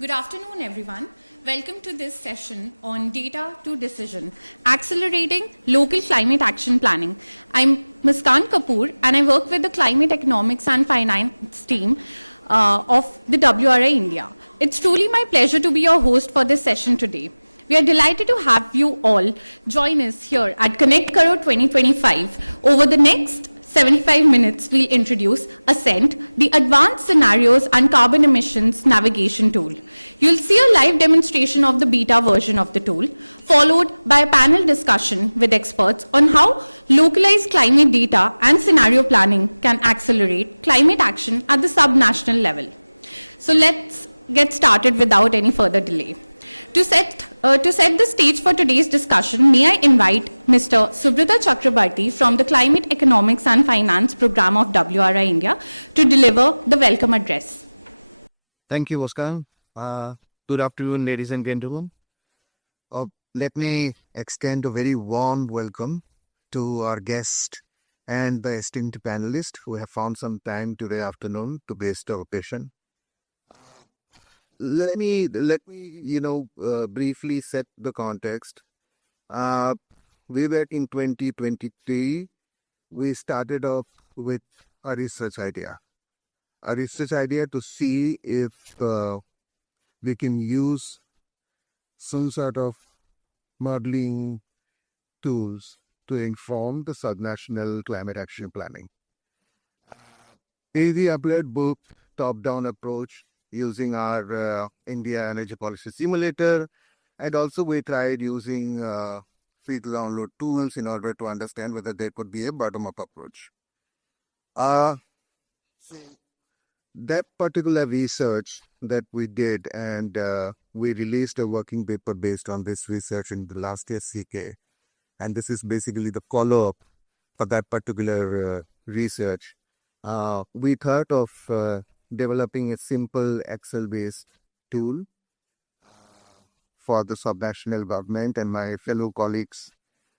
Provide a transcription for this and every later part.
Good afternoon, everyone. Welcome to this session on Data to Decision, Accelerating Local Climate Action Planning. I'm Muskan Kapoor, and I work with the Climate Economics and Finance team of the WRI India. It's truly my pleasure to be your host for this session today. We are delighted to have you all join us here at Connect Karo 2025. Over the next 75 minutes, we'll introduce ASCENT, the Advanced Scenarios and Carbon Emissions Navigation Tool. You'll see a live demonstration of the beta version of the tool, followed by a panel discussion with experts on how localized climate data and scenario planning can accelerate climate action at the subnational level. So let's get started without any further delay. To set the stage for today's discussion, may I invite Mr. Subrata Chakrabarti from the Climate Economics and Finance program of WRI India to deliver the welcome address. Thank you, Oscar. Good afternoon, ladies and gentlemen. Let me extend a very warm welcome to our guest and the esteemed panelists who have found some time today afternoon to grace the occasion. Let me briefly set the context. We were in 2023. We started off with a research idea to see if we can use some sort of modeling tools to inform the subnational climate action planning. We applied both top-down approach using our India Energy Policy Simulator, and also we tried using free-to-download tools in order to understand whether there could be a bottom-up approach. That particular research that we did, and we released a working paper based on this research in the last year's CK, and this is basically the follow-up for that particular research. We thought of developing a simple Excel-based tool for the subnational government, and my fellow colleagues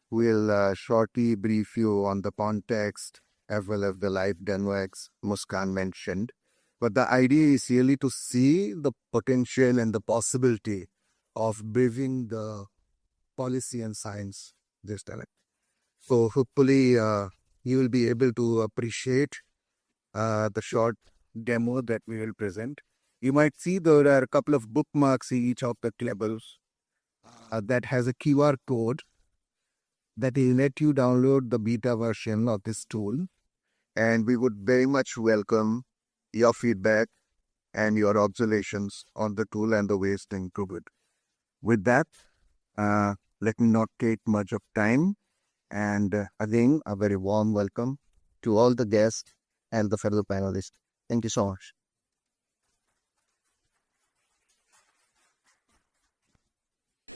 will shortly brief you on the context as well as the live demos Muskan mentioned. But the idea is really to see the potential and the possibility of bridging the policy and science this time. So hopefully you will be able to appreciate the short demo that we will present. You might see there are a couple of bookmarks in each of the levels that has a QR code that will let you download the beta version of this tool, and we would very much welcome your feedback and your observations on the tool and the ways to improve it. With that, let me not take much of time, and again, a very warm welcome to all the guests and the fellow panelists. Thank you so much.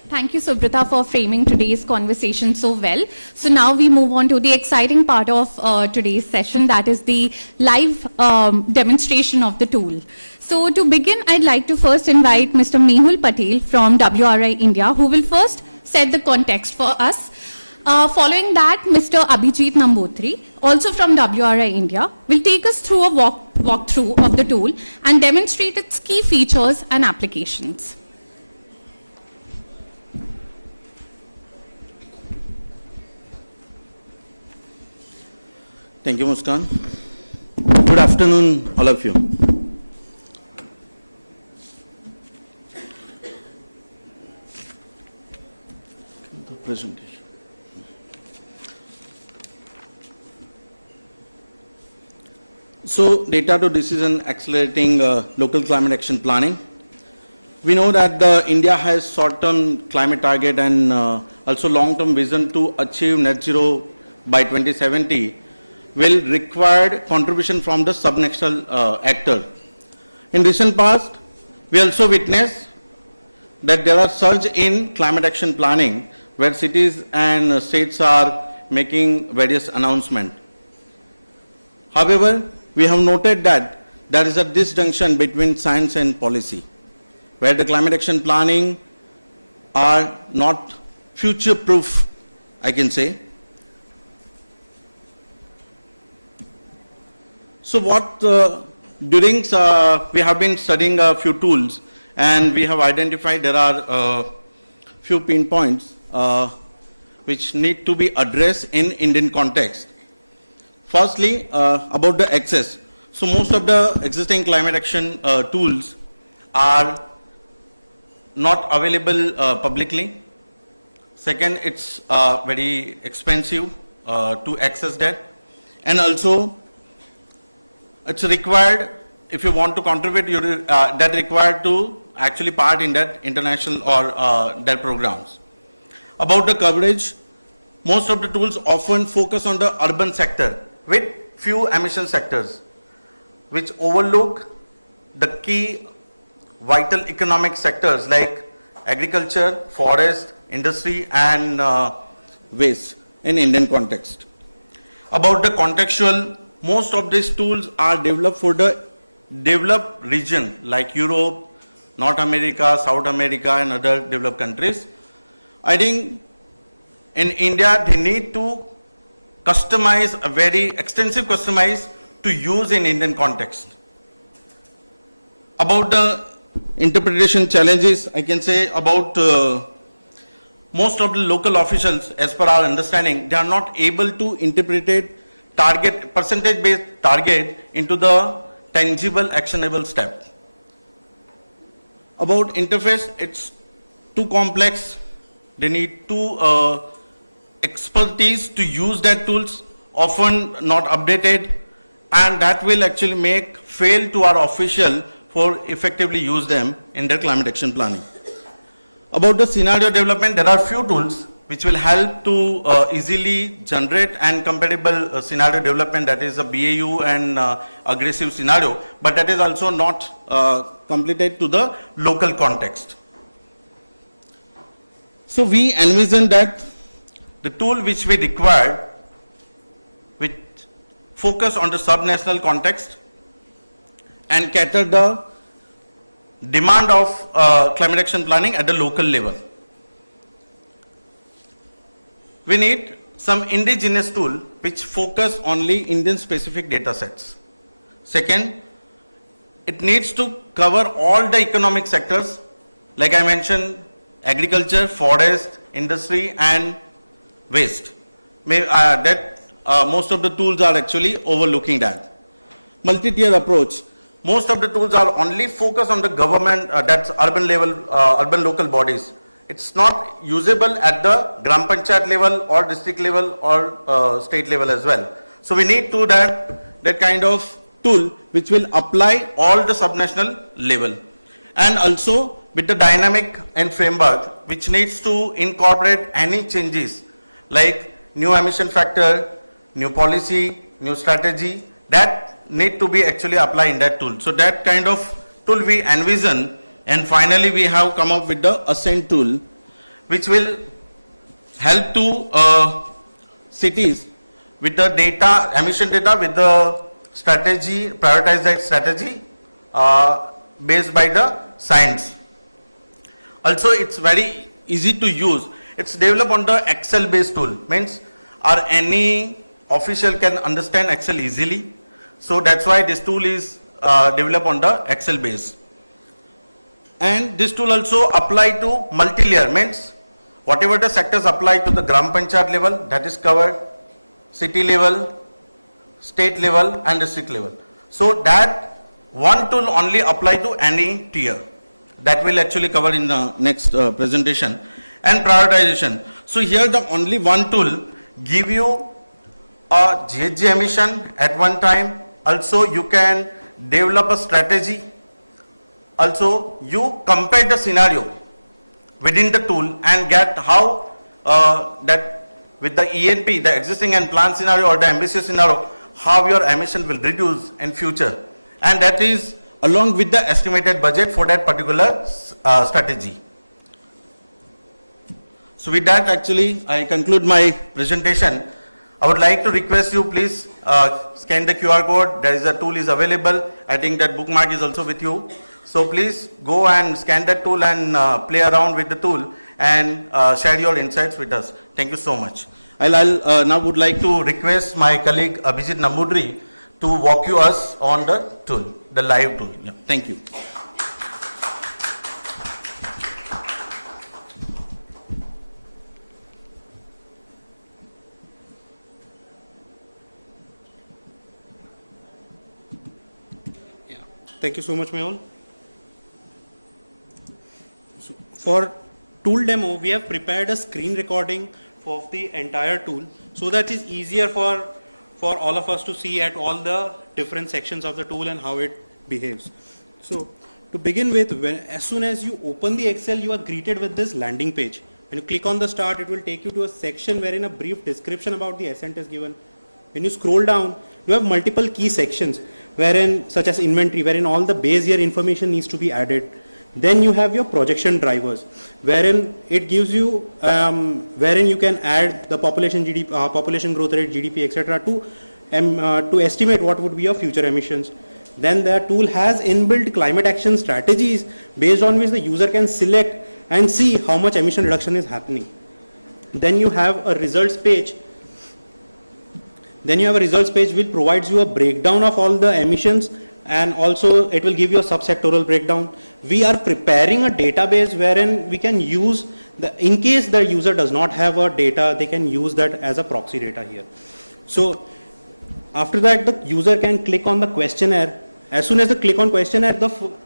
Thank you, Subrata, for framing today's conversation so well. So now we move on to the exciting part of today's session, that is the live demonstration of the tool. So to begin, I'd like to first invite Mr. Mehul Patel from WRI India, who will first set the context for us. Following that, Mr. Abhijit Nambotri, also from WRI India, will take us through a walkthrough of the tool and demonstrate its key features and applications. Thank you, Muskan. Good afternoon, all of you. The presentation. So, data to decision accelerating local climate action planning. We know that India has short-term climate target and also long-term vision to achieve net zero by 2070 will require contribution from the subnational actor. In recent past, we also witnessed that there are surge in climate action planning where cities and states are making various announcements. However, we have noted that there is a disjunction between science and policy, where the climate action planning are not future-proof, I can say. So what, we have been studying a few tools and we have identified there are few pinpoints which need to be addressed in Indian context. Firstly, about the access. So most of the existing climate action tools are not available publicly. Second, it's very expensive to access that. And also, it's required, if you want to contribute, that required to actually part in that international or their programs. About the coverage, most of the tools often focus on the urban sector with few emission sectors, which overlook the key vital economic sectors like agriculture, forest, industry, and waste in Indian context. About the contextual, most of these tools are developed for the developed region like Europe, North America, South America, and other developed countries. I think in India, they need to customize, a very extensive customize to use in Indian context. About the interpretation challenges, I can say about most of the local officials, as per our understanding, they are not able to interpret target, percentage-based target into the tangible, actionable step. About interface, it's too complex. They need too expertise to use that tools, often not updated, and that will actually make fail to our official for effectively use them in their climate action planning. About the scenario development, there are few tools which will help to easily generate and compatible scenario development, that is a BAU and aggressive scenario, but that is also not completed to the local context. So we envision that the tool which we require, which focus on the subnational context and cater the demand of climate action planning at the local level. We need some indigenous tool which focus only Indian specific data sets. Second, it needs to cover all the economic sectors, like I mentioned, agriculture, forest, industry, and waste. Most of the tools are actually overlooking that. Multi-tier approach. Most of the tools are only focused on the government, that's urban level, urban local bodies. It's not usable at the Gram Panchayat level or district level or state level as well. So we need to that kind of tool which will apply all the subnational level. And also with the dynamic and framework which needs to incorporate any changes like new emission factor, new policy, new strategy, that need to be actually applied in that tool. So that kind of tool we envision, and finally we have come up with the ASCENT tool, which will help to cities with the data, emission data, with the strategy, prioritize that strategy based by the science. Also, it's very easy to use. It's developed on the Excel based tool, means any official can understand Excel easily. So that's why this tool is developed on the Excel base. And this tool also apply to multi-layer, means whatever the sectors apply to the Gram Panchayat level, that is covered, city level, state level, and district level. So that one tool only apply to any tier. That will actually cover in the next presentation. And prioritization. So here the only one tool give you a GHG emission at one time. Also you can develop a strategy. Also you compare the scenario within the tool and get how that with the ENP, the existing and planned scenario or the ambitious scenario, how your emission will reduce in future. And that is along with the estimated budget for that particular strategy. So with that, actually, I conclude my presentation. I would like to request you, please scan the QR code. There is a tool is available. I think that bookmark is also with you. So please go and scan that tool and play around with the tool and share your insights with us. Thank you so much. I'll now would like to request my colleague Abhijit Nambudri to walk you us on the tool, the live tool. Yeah. Thank you. Thank you so much, Mehul. So for tool demo, we have prepared a screen recording of the entire tool so that it's easier for all of us to see at all the different sections of the tool and how it behaves. So to begin with, as soon as you open the Excel, you are greeted with this landing page. When you click on the start, it will take you to a section wherein a brief description about the ASCENT is given. When you scroll down, you have multiple key sections wherein, such as inventory, wherein all the base year information needs to be added. Then you have your projection drivers, wherein it gives you, wherein you can add the population GDP, population growth rate, GDP, etc. To estimate what would be your future emissions. Then the tool has inbuilt climate action strategies based on which the user can select and see how much emission reduction is happening. Then you have a results page. Which provides you a breakdown of all the emissions, and also it will give you a subsectoral breakdown. We are preparing a database wherein we can use in case the user does not have a data, they can use that as a proxy data here. So after that, the user can click on the questionnaire. As soon as they click on questionnaire,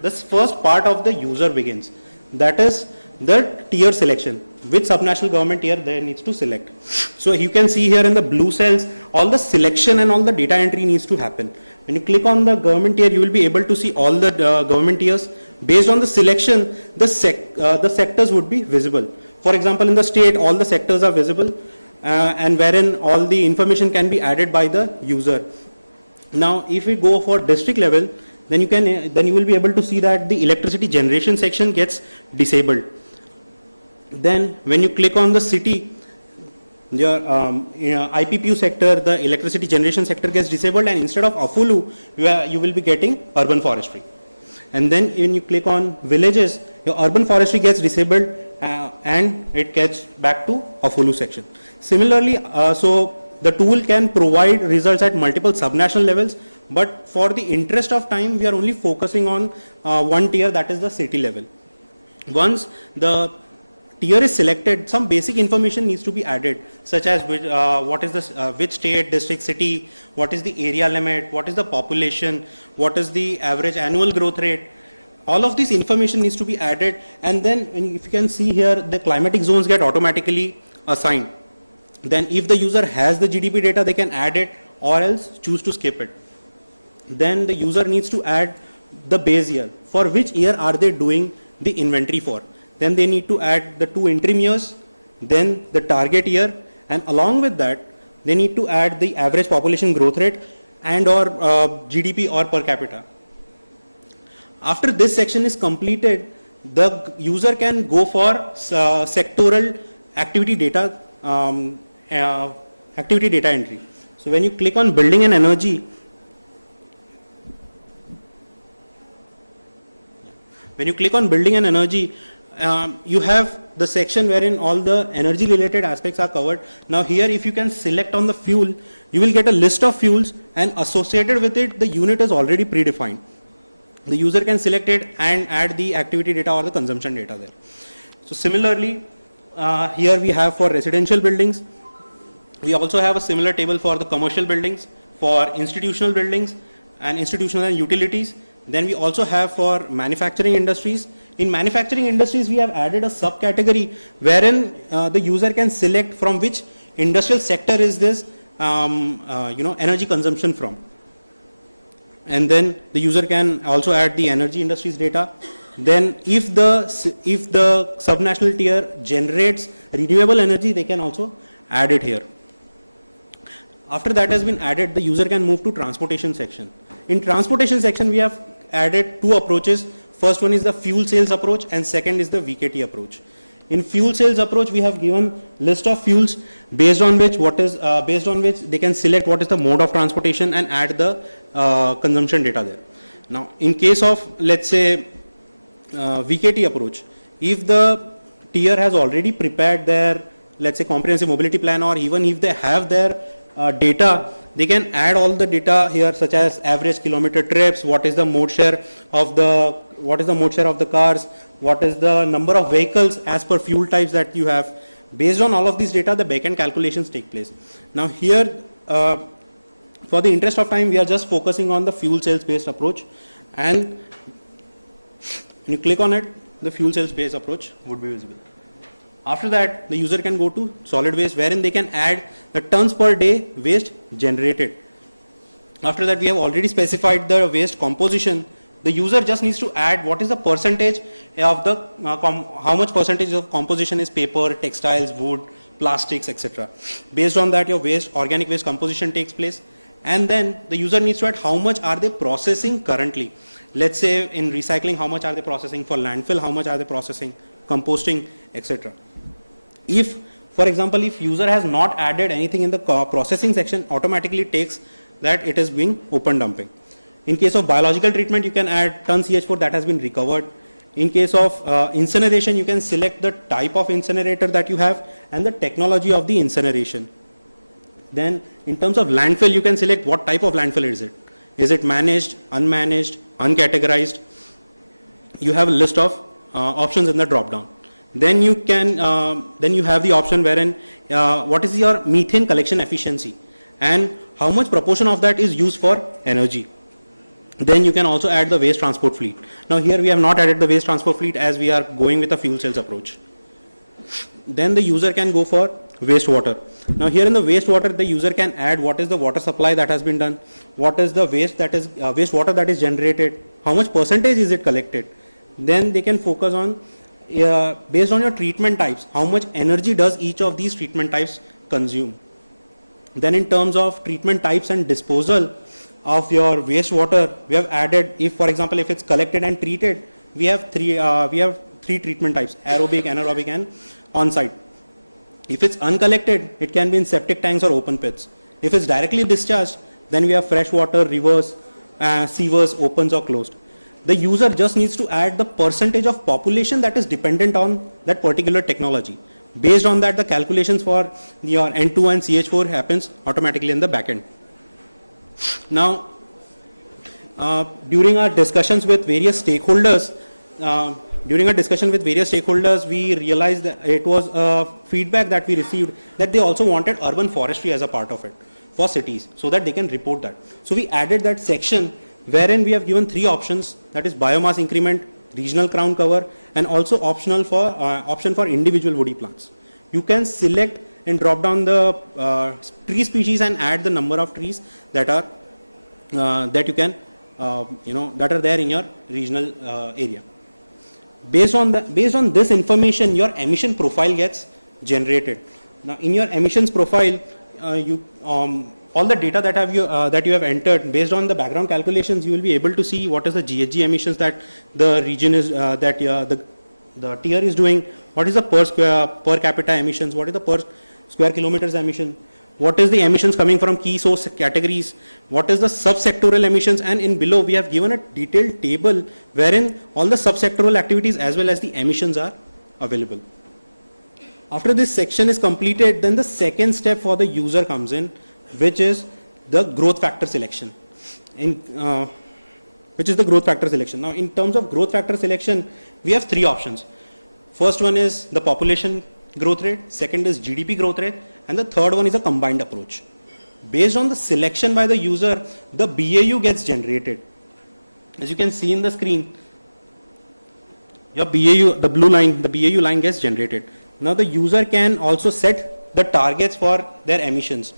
this first part of the user begins. That is the tier selection, which subnational government tier they needs to select. So you can see here in the blue cells, all the selection and all the data entry needs to happen. When you click on the government tier, you will be able to see all the government tiers. Based on the selection, the sectors would be visible. For example, in the state, all the sectors are visible, and wherein all the information can be added by the user. Now, if we go for district level, then you will be able to see that the electricity generation section gets disabled. Then, when you click on the city, your IPPU sector, the electricity generation sector gets disabled, and instead of Afulu, you will be getting urban forestry. And then when you click on villages, your urban forestry gets disabled, and it gets back to Afulu section. Similarly, so the tool can provide results at multiple subnational levels, but for the interest of time, we are only focusing on one tier, that is the city level. Once the tier is selected, some basic information needs to be added, such as what is which state, district, city, what is the area limit, what is the population, what is the average annual growth rate. All of this information needs to be added, and then if you can see here, the climatic zones get automatically assigned. Then if the user has the GDP data, they can add it or else choose to skip it. Then the user needs to add the base year. For which year are they doing the inventory for? Then they need to add the 2 interim years, then the target year, and along with that, they need to add the average population growth rate and or GDP or per capita. After this section is completed, the user can go for sectoral activity data entry. So when you click on building and energy, you have the section wherein all the energy related aspects are covered. Now here, if you can select on the fuel, you will get a list of fuels, and associated with it, the unit is already predefined. The user can select it and add the activity data or the consumption data there. So similarly, here we have for residential buildings. We also have a similar table for the commercial buildings, for institutional buildings and institutional and utilities. Then we also have for manufacturing industries. In manufacturing industries, we have added a subcategory wherein the user can select from which industrial sector is this energy consumption from. And then the user can also add the energy industries data. Then if the subnational tier generates renewable energy, they can also add it here. After that has been added, the user can move to transportation section. In transportation section, we have added 2 approaches. First one is the fuel sales approach, and second is the VKT approach. In fuel sales approach, we have given list of fuels based on which they can select what is the mode of transportation and add the consumption data there. Now, in case of, let's say, VKT approach, if the tier has already prepared their, let's say, comprehensive mobility plan, or even if they have their data, they can add all the data here, such as average kilometer trips, what is the mode share of the cars, what is the number of vehicles as per fuel types that you have. Based on all of these data, the backend calculations take place. Now here, for the interest of time, we are just focusing on the fuel sales based approach. And when you click on it, the fuel cells based approach would be visible. After that, the user can go to solid waste, wherein they can add the tons per day waste generated. After that, we have already specified the waste composition. The user just needs to add what is the percentage of the, how much percentage of composition is paper, textiles, wood, plastics, etc. Based on that, your waste, organic waste composition takes place. And then the user needs to add how much are they processing currently. Let's say in recycling, how much are they processing, for landfill, how much are they processing, composting, etc. If, for example, if user has not added anything in the processing section, automatically takes that it is being open dumping. In case of biological treatment, you can add ton CH4 that has been recovered. In case of incineration, you can select the type of incinerator that you have and the technology of the incineration. Then in terms of landfill, you can select what type of landfill is it. Is it managed, unmanaged, uncategorized? You have a list of options in the drop down. Then you can, then you have the option wherein what is your methane collection efficiency and how much proportion of that is used for energy. Then you can also add the waste transport fleet. Now here we have not added the waste transport fleet as we are going with a fuel cells approach. Then the user can go for wastewater. Now here in the wastewater, the user can add what is the water supply that has been done, what is the waste that is wastewater that is generated, how much percentage is it collected. Then they can focus on based on your treatment types, how much energy does each of these treatment types consume. Then in terms of treatment types and disposal of your wastewater, we have added, if for example, if it's collected and treated, we have three treatment types: aerobic, anaerobic, and on-site. If it's uncollected, it can be in septic tanks or open pits. If it's directly discharged, then we have freshwater, rivers, sewers, opens or closed. The user just needs to add the percentage of population that is dependent on that particular technology. Based on that, the calculations for your N2 and CH4 happens automatically in the backend. Now, during our discussions with various stakeholders, we realized that it was feedback that we received that they also wanted urban forestry as a part of it for cities so that they can report that. So we added that section wherein we have given three options, that is biomass increment, regional crown cover, and also option for individual woody plants. You can select and drop down the tree species and add the number of trees that are that you can that are there in your regional area. Based on this information, your emission profile gets generated. Now, in your emissions profile, all the data that you have entered, based on the background calculations, you will be able to see what is the GHG emissions that the region is the tier is doing. What is the per capita emissions? What is the per square kilometers emission? What is the emissions coming from key source categories? What is the subsectoral emissions? And in below, we have given a detailed table wherein all the subsectoral activities as well as the emissions are available. After this section is completed, then the second step for the user comes in, which is the growth factor selection. Now, in terms of growth factor selection, we have three options. First one is the population growth rate, second is GDP growth rate, and the third one is a combined approach. Based on the selection by the user, the BAU gets generated. As you can see in the screen, your BAU, the blue line, the BAU line gets generated. Now the user can also set the targets for their emissions.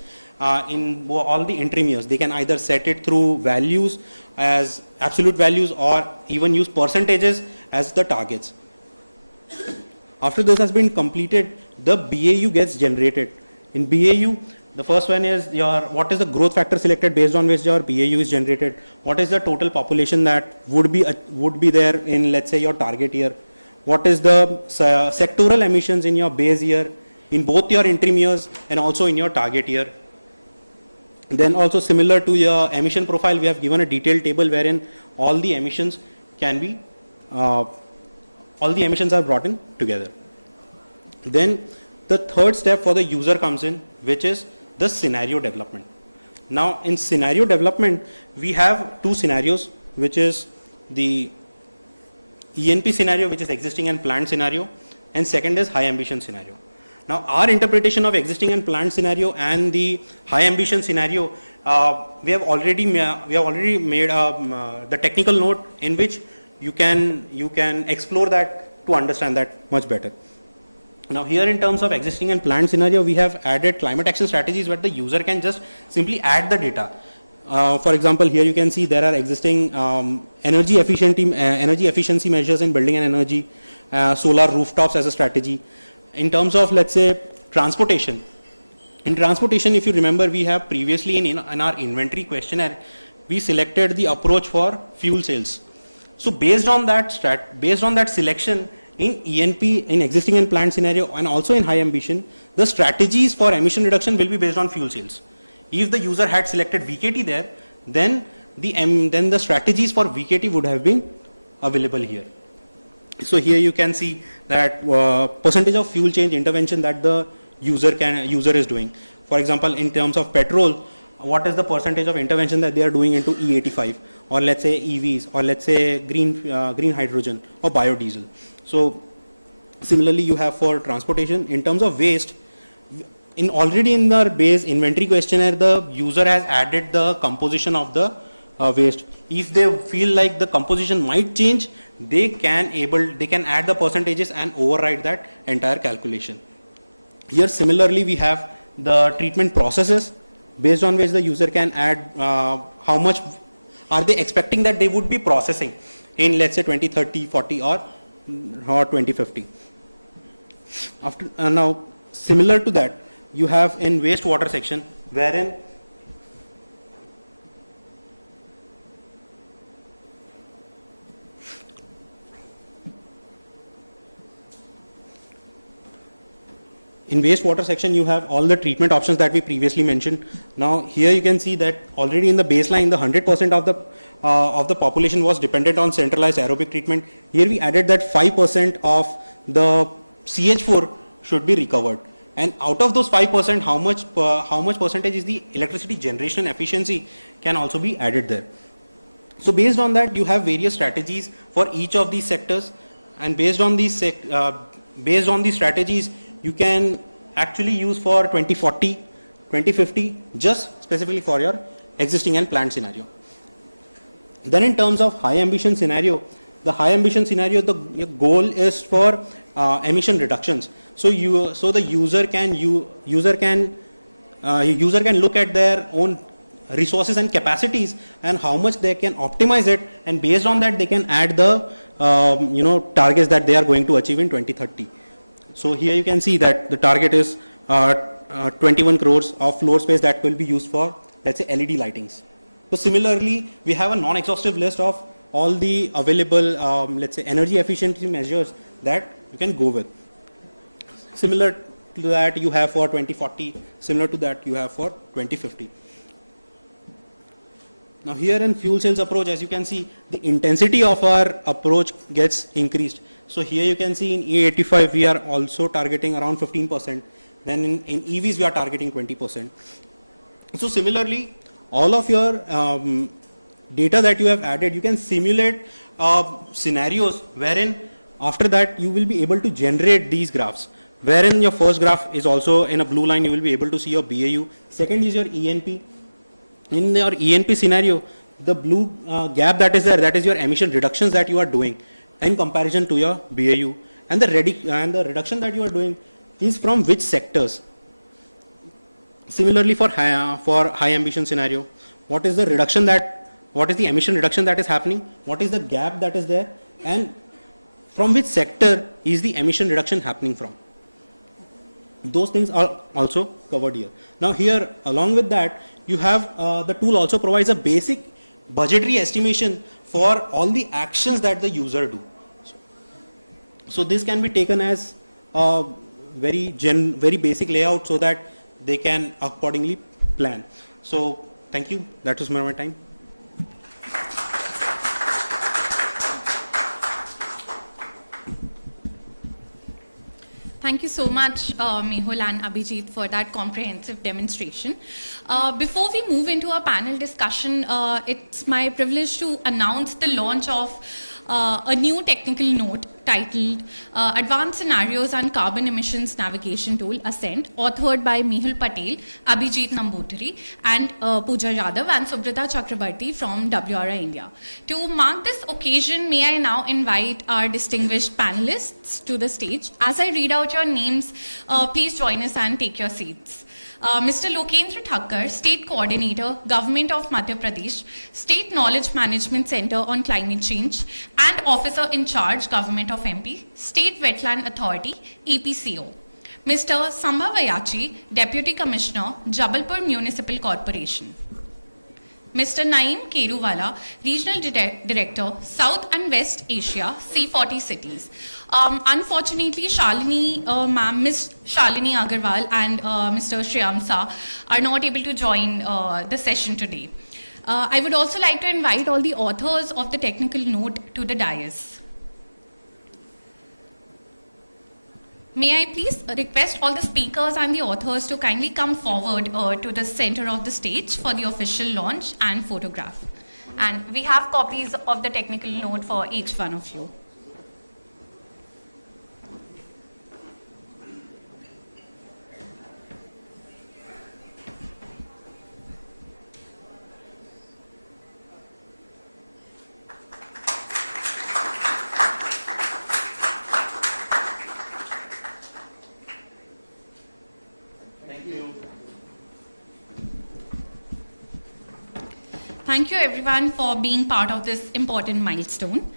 In all the interim years, they can either set it through values as absolute values or even use percentages as the targets. After this has been completed, the BAU gets generated. In BAU, the first one is what is the growth factor selected based on which your BAU is generated. What is the total population that would be there in, let's say, your target year. What is the sectoral emissions in your base year, in both your interim years and also in your target year. Then also similar to your emission profile, we have given a detailed table wherein all the emissions are brought in together. Then the third step for the user comes in, which is the scenario development. Now in scenario development, we have two scenarios, which is the ENP scenario, which is existing and planned scenario, and second is high ambition scenario. Now our interpretation of existing and planned scenario and the high ambition scenario we have already made the technical note in which you can explore that to understand that much better. Now here in terms of existing and planned scenario, we have added climate action strategies where the user can just simply add the data. For example, here you can see there are existing energy efficiency measures in building and energy, solar rooftops as a strategy. In terms of, let's say, transportation. In transportation, if you remember, we have previously in our inventory questionnaire, we selected the approach for fuel cells. So based on that selection, in ENP, in existing and planned scenario, and also in high ambition, the strategies for emission reduction will be based on fuel cells. If the user had selected VKT there, then the strategies for VKT would have been available here. So here you can see that percentage of fuel change intervention that the user is doing. For example, in terms of petrol, what is the percentage of intervention that they are doing into E85, or let's say EVs, or let's say green hydrogen or biodiesel. So similarly, you have for transportation. In terms of waste, already in the base inventory questionnaire, the user has added the composition of the waste. If they feel like the composition might change, they can add the percentages and override that entire calculation. Here similarly, we have the treatment processes based on which the user can add how much are they expecting that they would be processing in, let's say, 2030, 40 or 2050. After now, similar to that, you have in wastewater section, wherein in wastewater section, you have all the treatment options that we previously mentioned. Now here you can see that already in the baseline, the 100% of the population was dependent on centralized aerobic treatment. Here we added that 5% of the CH4 should be recovered. And out of those 5%, how much percentage is the electricity generation efficiency can also be added there. So based on that, you have various strategies for each of these sectors, and based on these strategies, you can actually use for 2040, 2050, just specifically for your existing and planned scenario. Then in terms of high ambition scenario, your goal is for emission reductions. So the user can look at their own resources and capacities and how much they can optimize it, and based on that they can add the targets that they are going to achieve in 2030. So here you can see that the target is 21 crores of floor space that will be used for, let's say, LED lightings. So similarly, we have a non-exhaustive list of all the available, let's say, energy efficiency measures that you can go with. Similar to that you have for 2040, similar to that you have for 2050. Now here in fuel cells approach, as you can see, the intensity of our approach gets increased. So here you can see in E85 we are also targeting around 15%. Then in EVs we are targeting 20%. So similarly, all of your data that you have added, you can simulate scenarios wherein after that you will be able to generate these graphs. Wherein your first graph is also in a blue line, you will be able to see your BAU. Second is your ENP. In your ENP scenario, the blue gap that is there, that is your emission reductions that you are doing in comparison to your BAU. And the reduction that you are doing is from which sectors. Similarly, for high ambition scenario, what is the emission reduction that is happening? What is the gap that is there? And from which sector is the emission reduction happening from? Those things are also covered here. Now here, along with that, you have the tool also provides a basic budgetary estimation for all the actions that the user do. So this can be taken as a very basic layout so that they can accordingly plan. So thank you. That was my time. Thank you so much, Mehul and Abhijit, for that comprehensive demonstration. Before we move into our panel discussion, it's my privilege to announce the launch of a new technical note titled Advanced Scenarios and Carbon Emissions Navigation Tool, ASCENT, authored by Mehul Patel, Abhijit Nambutiri, and Pooja Yadav and Subrata Chakrabarti from WRI India. To mark this occasion, may I now invite our distinguished panelists to the stage. As I read out your names, please join us and take your seats. Mr. Lokendra Thakkar, State Coordinator, Government of Madhya Pradesh, State Knowledge Management Center on Climate Change, and Officer in Charge, Government of MP, State Wetland Authority, EPCO. Mr. Sambhav Ayachi, Deputy Commissioner, Jabalpur Municipal Corporation. Mr. Naeem Keruwala, Regional Director, South and West Asia, C40 cities. Unfortunately, Ms. Shalini Agarwal and Mr. Shriyamsa are not able to join the session today. I would also like to invite all the authors of the technical note to the dais. May I please request all the speakers and the authors to kindly come forward to the center of the stage for the official launch and photograph. And we have copies of the technical note for each one of you. Thank you everyone for being part of this important milestone.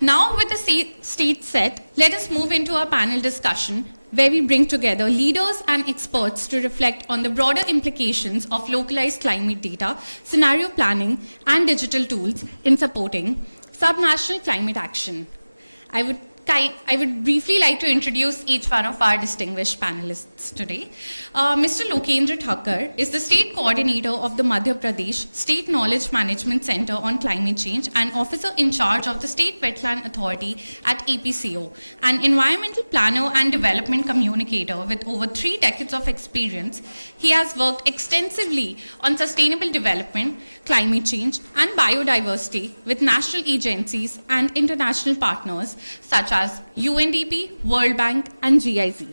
Now with the stage set, let us move into our panel discussion where we bring together leaders and experts to reflect on the broader implications of localized climate data, scenario planning, and digital tools in supporting subnational climate action. I would briefly like to introduce each one of our distinguished panelists today. Mr. Lokendra Thakkar is the State Coordinator of the Madhya Pradesh State Knowledge Management Center on Climate Change and Officer in Charge of the State Wetland Authority at EPCO, an environmental planner and development communicator with over 3 decades of experience. He has worked extensively on sustainable development, climate change, and biodiversity with national agencies and international partners such as UNDP, World Bank, and GIZ.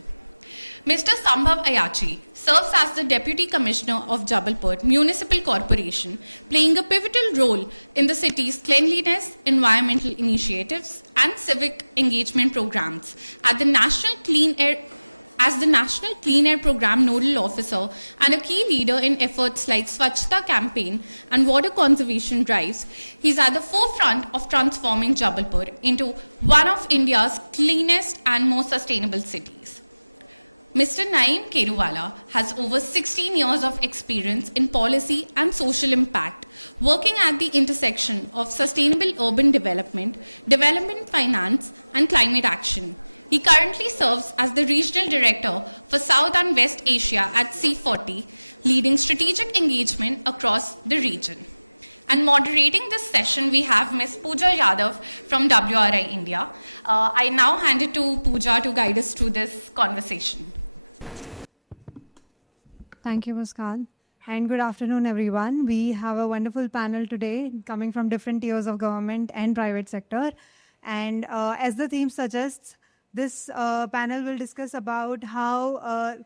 Mr. Sambhav Ayachi serves as the Deputy Commissioner of Jabalpur Municipal Corporation, playing a pivotal role in the city's cleanliness, environmental initiatives, and civic engagement programs as the National Clean Air Program Nodal Officer and a key leader in efforts like Swachhta Campaign and water conservation drives. He's at the forefront of transforming Jabalpur into one of India's cleanest and most sustainable cities. Mr. Naeem Keruwala has over 16 years of experience in policy and social impact, working at the intersection of sustainable urban development, development finance, and climate action. He currently serves as the Regional Director for South and West Asia at C40, leading strategic engagement across the region. And moderating this session, we have Ms. Pooja Yadav from WRI India. I now hand it to Pooja to guide us through this conversation. Thank you, Muskan. And good afternoon, everyone. We have a wonderful panel today coming from different tiers of government and private sector. And as the theme suggests, this panel will discuss about how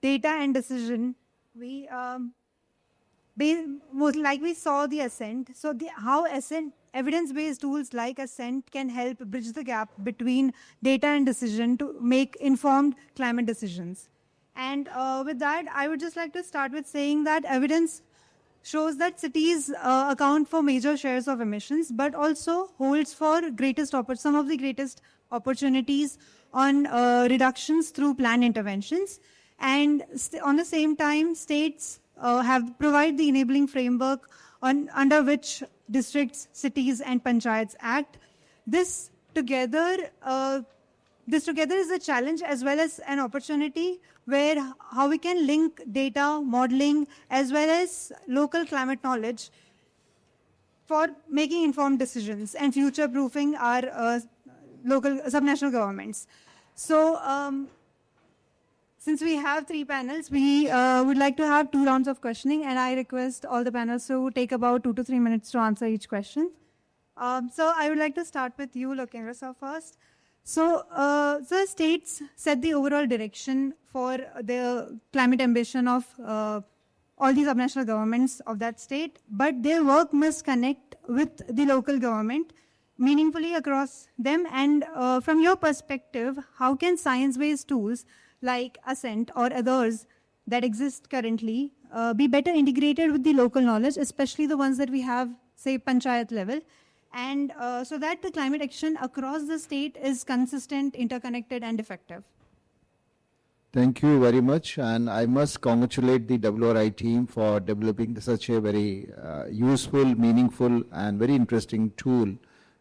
data and decision, like we saw the ASCENT, so how ASCENT, evidence-based tools like ASCENT can help bridge the gap between data and decision to make informed climate decisions. And with that, I would just like to start with saying that evidence shows that cities account for major shares of emissions, but also holds for some of the greatest opportunities on reductions through planned interventions. And on the same time, states provide the enabling framework under which districts, cities, and panchayats act. This together is a challenge as well as an opportunity where how we can link data, modeling, as well as local climate knowledge for making informed decisions and future-proofing our local subnational governments. So since we have 3 panels, we would like to have 2 rounds of questioning, and I request all the panels to take about 2 to 3 minutes to answer each question. So I would like to start with you, Lokendra sir, first. So the states set the overall direction for the climate ambition of all the subnational governments of that state, but their work must connect with the local government meaningfully across them. And from your perspective, how can science-based tools like ASCENT or others that exist currently be better integrated with the local knowledge, especially the ones that we have, say, panchayat level, and so that the climate action across the state is consistent, interconnected, and effective? Thank you very much, and I must congratulate the WRI team for developing such a very useful, meaningful, and very interesting tool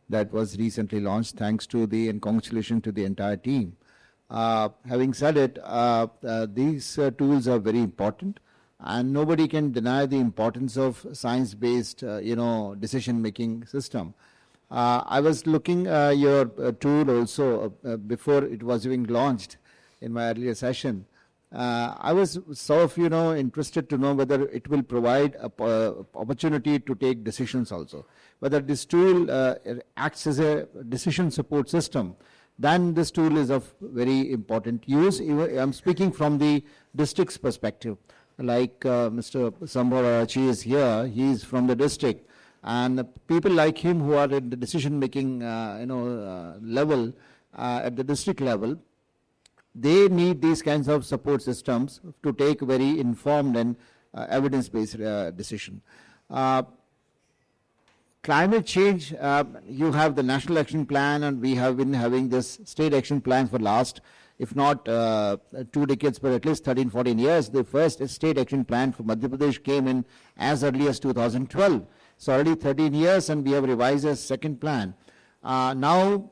that was recently launched. Thanks to and congratulations to the entire team. Having said it, these tools are very important, and nobody can deny the importance of science-based, decision-making system. I was looking your tool also before it was being launched in my earlier session. I was sort of, interested to know whether it will provide a opportunity to take decisions also. Whether this tool acts as a decision support system, then this tool is of very important use. I'm speaking from the district's perspective. Like Mr. Sambharachi is here, he is from the district. And people like him who are at the decision-making, level, at the district level, they need these kinds of support systems to take very informed and evidence-based decision. Climate change, you have the National Action Plan, and we have been having this State Action Plan for last, if not 2 decades, but at least 13, 14 years. The first State Action Plan for Madhya Pradesh came in as early as 2012. So already 13 years, and we have revised a second plan. Now,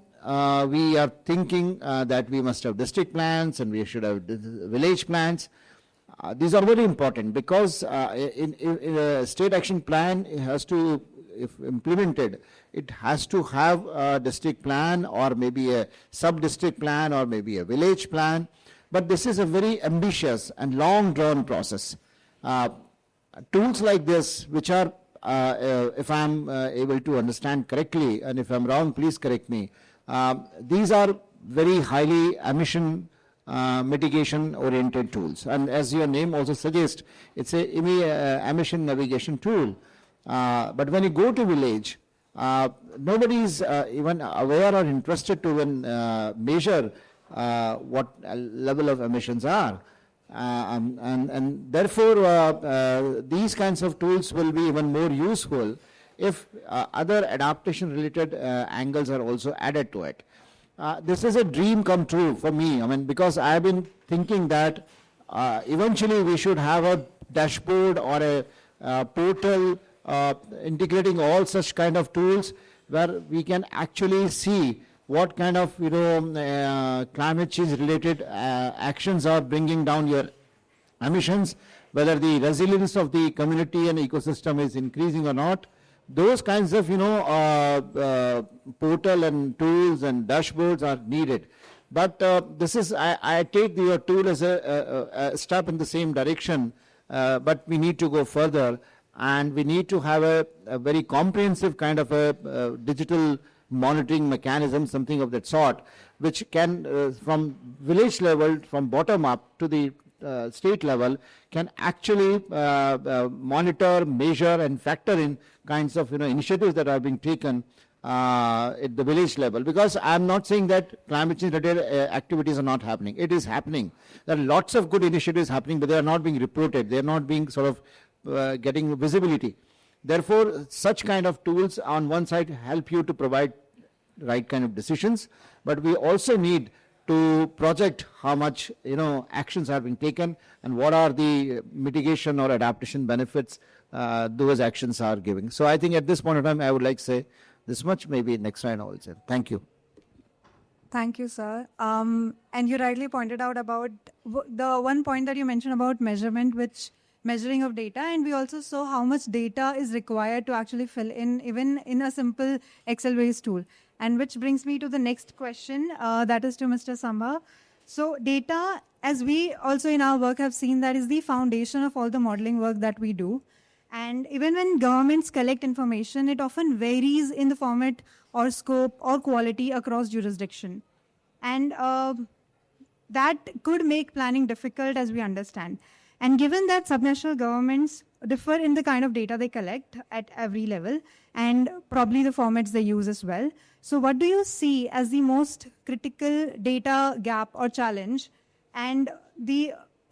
we are thinking that we must have district plans and we should have village plans. These are very important because in a state action plan, it has to, if implemented, it has to have a district plan or maybe a sub-district plan or maybe a village plan. But this is a very ambitious and long-drawn process. Tools like this, which are, if I'm able to understand correctly, and if I'm wrong, please correct me. These are very highly emission mitigation oriented tools, and as your name also suggests, it's a emission navigation tool. But when you go to village, nobody is even aware or interested to even measure what level of emissions are. And therefore, these kinds of tools will be even more useful if other adaptation related angles are also added to it. This is a dream come true for me. I mean, because I have been thinking that eventually we should have a dashboard or a portal integrating all such kind of tools where we can actually see what kind of climate change related actions are bringing down your emissions, whether the resilience of the community and ecosystem is increasing or not. Those kinds of portal and tools and dashboards are needed. But this is, I take your tool as a step in the same direction, but we need to go further, and we need to have a very comprehensive kind of a digital monitoring mechanism, something of that sort, which can, from village level, from bottom up to the state level, can actually monitor, measure, and factor in kinds of initiatives that are being taken at the village level. Because I'm not saying that climate change related activities are not happening. It is happening. There are lots of good initiatives happening, but they are not being reported. They are not being sort of getting visibility. Therefore, such kind of tools on one side help you to provide right kind of decisions, but we also need to project how much actions are being taken and what are the mitigation or adaptation benefits those actions are giving. So I think at this point in time I would like to say this much. Maybe next time I will say. Thank you. Thank you, sir. And you rightly pointed out about the one point that you mentioned about measurement, which measuring of data, and we also saw how much data is required to actually fill in, even in a simple Excel-based tool. And which brings me to the next question, that is to Mr. Samba. So data, as we also in our work have seen, that is the foundation of all the modeling work that we do. And even when governments collect information, it often varies in the format or scope or quality across jurisdiction. And that could make planning difficult, as we understand. And given that subnational governments differ in the kind of data they collect at every level and probably the formats they use as well. So what do you see as the most critical data gap or challenge, and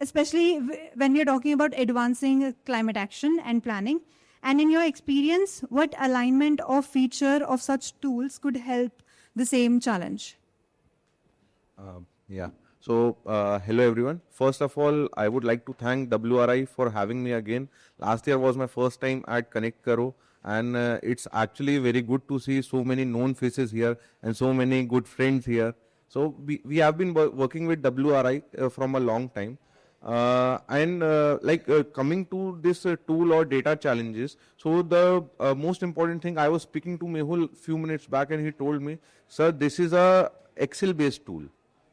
especially when we are talking about advancing climate action and planning? And in your experience, what alignment or feature of such tools could help the same challenge? Yeah. So, hello everyone. First of all, I would like to thank WRI for having me again. Last year was my first time at Connect Karo, and it's actually very good to see so many known faces here and so many good friends here. So, we have been working with WRI from a long time. Coming to this tool or data challenges, so the most important thing, I was speaking to Mehul few minutes back and he told me, sir, this is a Excel based tool.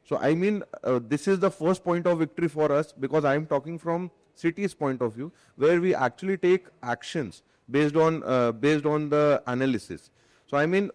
So I mean, this is the first point of victory for us, because I am talking from city's point of view, where we actually take actions based on the analysis. So I mean,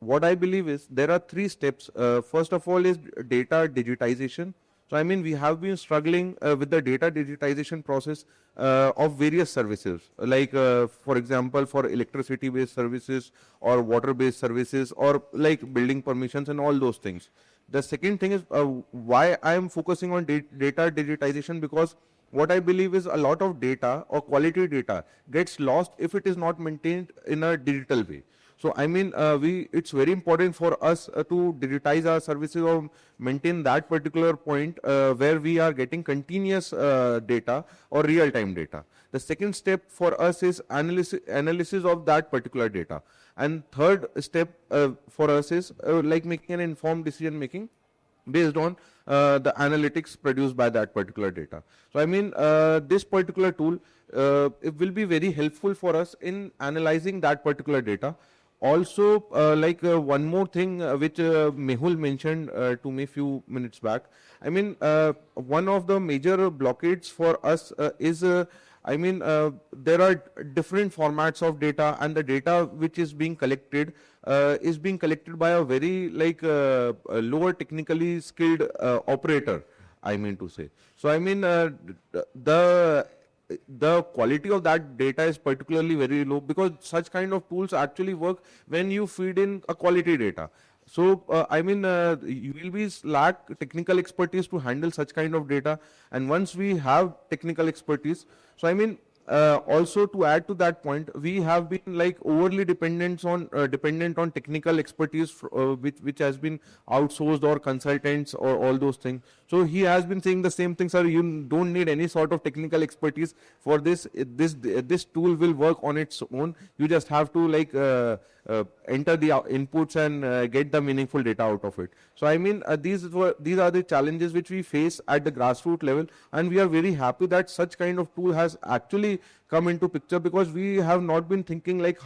what I believe is there are 3 steps. First of all is data digitization. So I mean, we have been struggling with the data digitization process of various services, like for example, for electricity based services or water based services, or like building permissions and all those things. The second thing is why I am focusing on data digitization, because what I believe is a lot of data or quality data gets lost if it is not maintained in a digital way. So I mean, it's very important for us to digitize our services or maintain that particular point where we are getting continuous data or real-time data. The second step for us is analysis of that particular data. And third step for us is like making an informed decision making based on the analytics produced by that particular data. So I mean, this particular tool, it will be very helpful for us in analyzing that particular data. Also, one more thing which Mehul mentioned to me few minutes back. I mean, one of the major blockades for us is there are different formats of data, and the data which is being collected by a very lower technically skilled operator, I mean to say. So I mean, the quality of that data is particularly very low, because such kind of tools actually work when you feed in a quality data. So you will be lack technical expertise to handle such kind of data, and once we have technical expertise, so I mean, also to add to that point, we have been like overly dependent on technical expertise which has been outsourced, or consultants, or all those things. So he has been saying the same thing, sir. You don't need any sort of technical expertise for this. This tool will work on its own. You just have to enter the inputs and get the meaningful data out of it. So I mean, these are the challenges which we face at the grassroots level, and we are very happy that such kind of tool has actually come into picture, because we have not been thinking like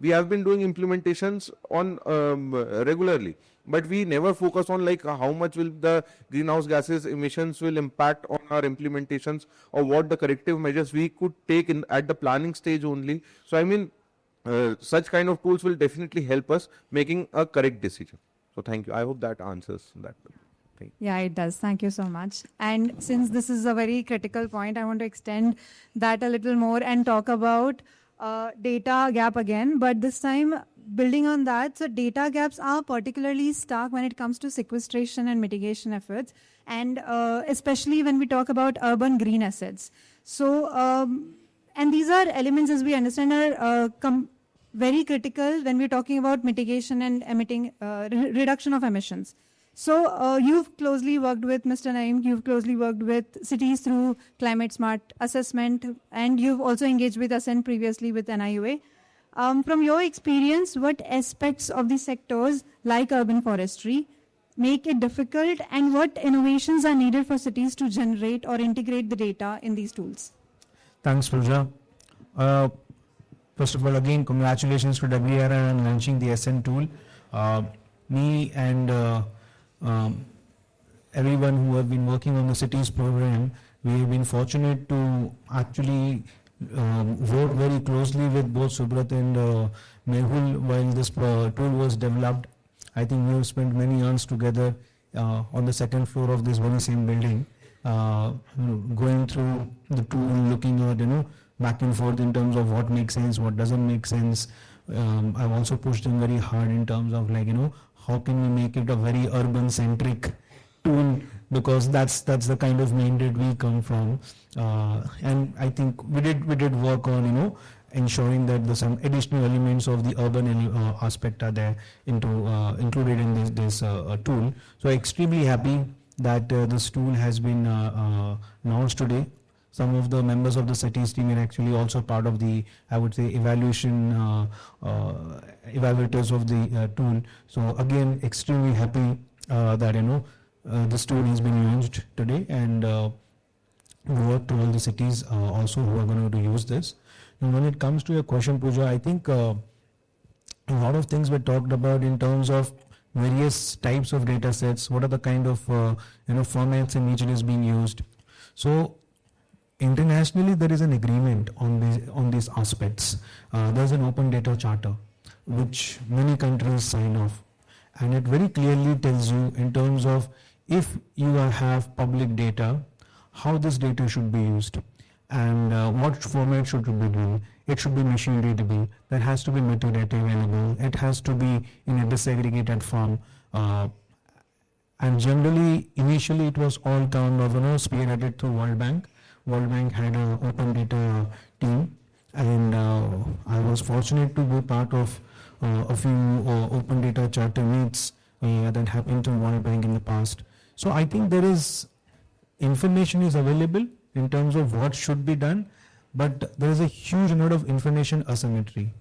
we have been doing implementations on regularly, but we never focus on like how much will the greenhouse gases emissions will impact on our implementations, or what the corrective measures we could take at the planning stage only. So I mean, such kind of tools will definitely help us making a correct decision. So thank you. I hope that answers that. Yeah, it does. Thank you so much. And since this is a very critical point, I want to extend that a little more and talk about data gap again. But this time, building on that, so data gaps are particularly stark when it comes to sequestration and mitigation efforts, and especially when we talk about urban green assets. So, and these are elements, as we understand, are very critical when we're talking about mitigation and reduction of emissions. So you've closely worked with Mr. Naeem, you've closely worked with cities through climate smart assessment, and you've also engaged with ASCENT previously with NIUA. From your experience, what aspects of the sectors like urban forestry make it difficult, and what innovations are needed for cities to generate or integrate the data in these tools? Thanks, Pooja. First of all, again, congratulations to WRI on launching the ASCENT tool. Me and everyone who have been working on the cities program, we have been fortunate to actually worked very closely with both Subrat and Mehul while this tool was developed. I think we have spent many hours together on the second floor of this very same building, going through the tool, looking at, back and forth in terms of what makes sense, what doesn't make sense. I've also pushed him very hard in terms of how can we make it a very urban centric tool, because that's the kind of mandate we come from, and I think we did work on ensuring that there's some additional elements of the urban aspect are there included in this tool. So extremely happy that this tool has been launched today. Some of the members of the city's team are actually also part of the, I would say, evaluators of the tool. So again, extremely happy that this tool has been launched today, and work to all the cities also who are going to use this. And when it comes to your question, Pooja, I think a lot of things were talked about in terms of various types of data sets, what are the kind of formats in which it is being used. So internationally, there is an agreement on these aspects. There's an open data charter which many countries sign off, and it very clearly tells you in terms of if you have public data, how this data should be used, and what format should it be doing. It should be machine readable. There has to be metadata available. It has to be in a disaggregated form. And generally, initially, it was all kind of spearheaded through World Bank. World Bank had an open data team, and I was fortunate to be part of a few open data charter meets that happened to World Bank in the past. So I think there is information is available in terms of what should be done, but there is a huge amount of information asymmetry.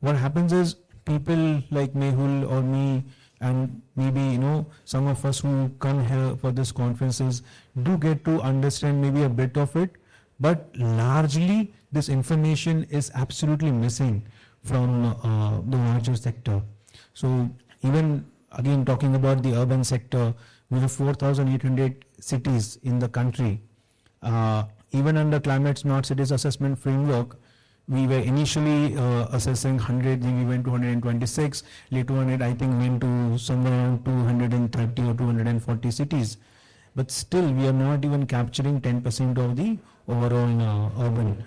What happens is people like Mehul or me, and maybe some of us who come here for these conferences do get to understand maybe a bit of it, but largely this information is absolutely missing from the larger sector. So even again talking about the urban sector, we have 4,800 cities in the country. Even under Climate Smart Cities Assessment Framework, we were initially assessing 100, then we went to 126, later on it I think went to somewhere around 230 or 240 cities. But still we are not even capturing 10% of the overall urban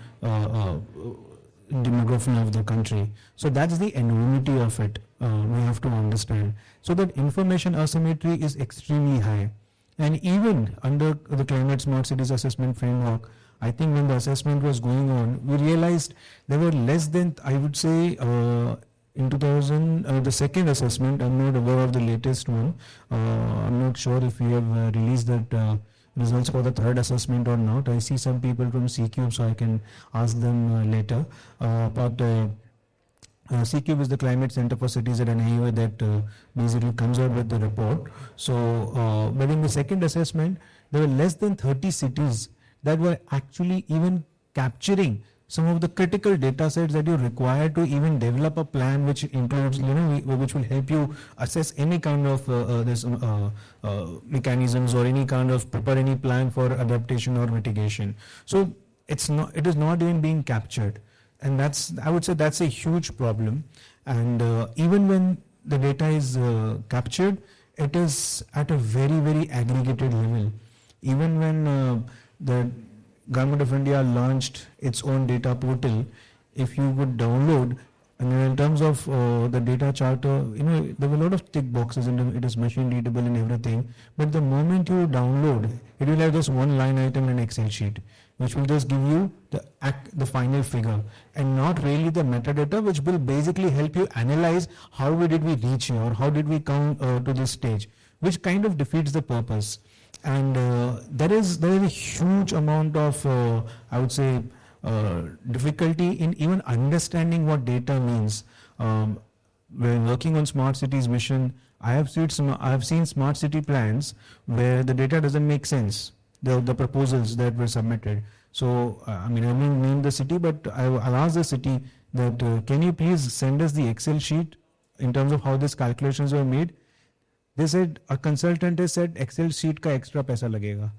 demography of the country. So that's the enormity of it, we have to understand. So that information asymmetry is extremely high. And even under the Climate Smart Cities Assessment Framework, I think when the assessment was going on, we realized there were less than, I would say, in 2000, the second assessment, I'm not aware of the latest one. I'm not sure if we have released that results for the third assessment or not. I see some people from CCube, so I can ask them later. CCube is the Climate Center for Cities at NIU that basically comes out with the report. So, but in the second assessment, there were less than 30 cities that were actually even capturing some of the critical data sets that you require to even develop a plan which includes, which will help you assess any kind of mechanisms or any kind of prepare any plan for adaptation or mitigation. So it is not even being captured. And I would say that's a huge problem. And even when the data is captured, it is at a very, very aggregated level. Even when the Government of India launched its own data portal, if you would download, and in terms of the data charter, there were a lot of tick boxes and it is machine readable and everything. But the moment you download, it will have just one line item in an Excel sheet, which will just give you the final figure and not really the metadata, which will basically help you analyze how did we reach here or how did we come to this stage, which kind of defeats the purpose. And there is a huge amount of, I would say, difficulty in even understanding what data means. When working on smart cities mission, I have seen smart city plans where the data doesn't make sense. The proposals that were submitted. So I won't name the city, but I'll ask the city that can you please send us the Excel sheet in terms of how these calculations were made. They said a consultant has said Excel sheet ka extra paisa lagega.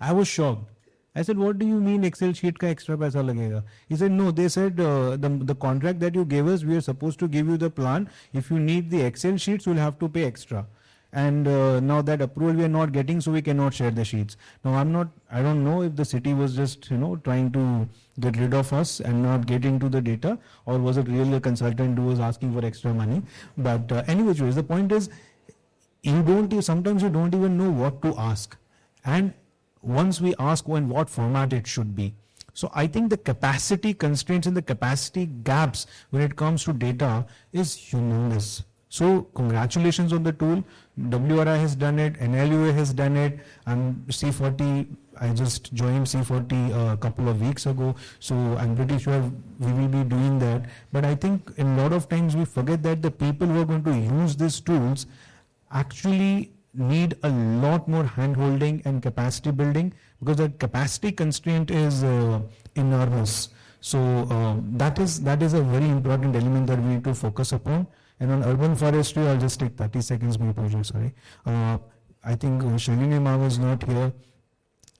I was shocked. I said, what do you mean Excel sheet ka extra paisa lagega? He said, no, they said the contract that you gave us, we are supposed to give you the plan. If you need the Excel sheets, you'll have to pay extra. And now that approval we are not getting, so we cannot share the sheets. Now I don't know if the city was just, trying to get rid of us and not get into the data, or was it really a consultant who was asking for extra money? But anyway, the point is, sometimes you don't even know what to ask. And once we ask in what format it should be. So I think the capacity constraints and the capacity gaps when it comes to data is humongous. So congratulations on the tool. WRI has done it, NLUA has done it, and C40, I just joined C40 a couple of weeks ago, so I'm pretty sure we will be doing that. But I think a lot of times we forget that the people who are going to use these tools actually need a lot more hand-holding and capacity building, because the capacity constraint is enormous. So that is a very important element that we need to focus upon. And on urban forestry, I'll just take 30 seconds, my pleasure, sorry. I think Shalini Ma was not here,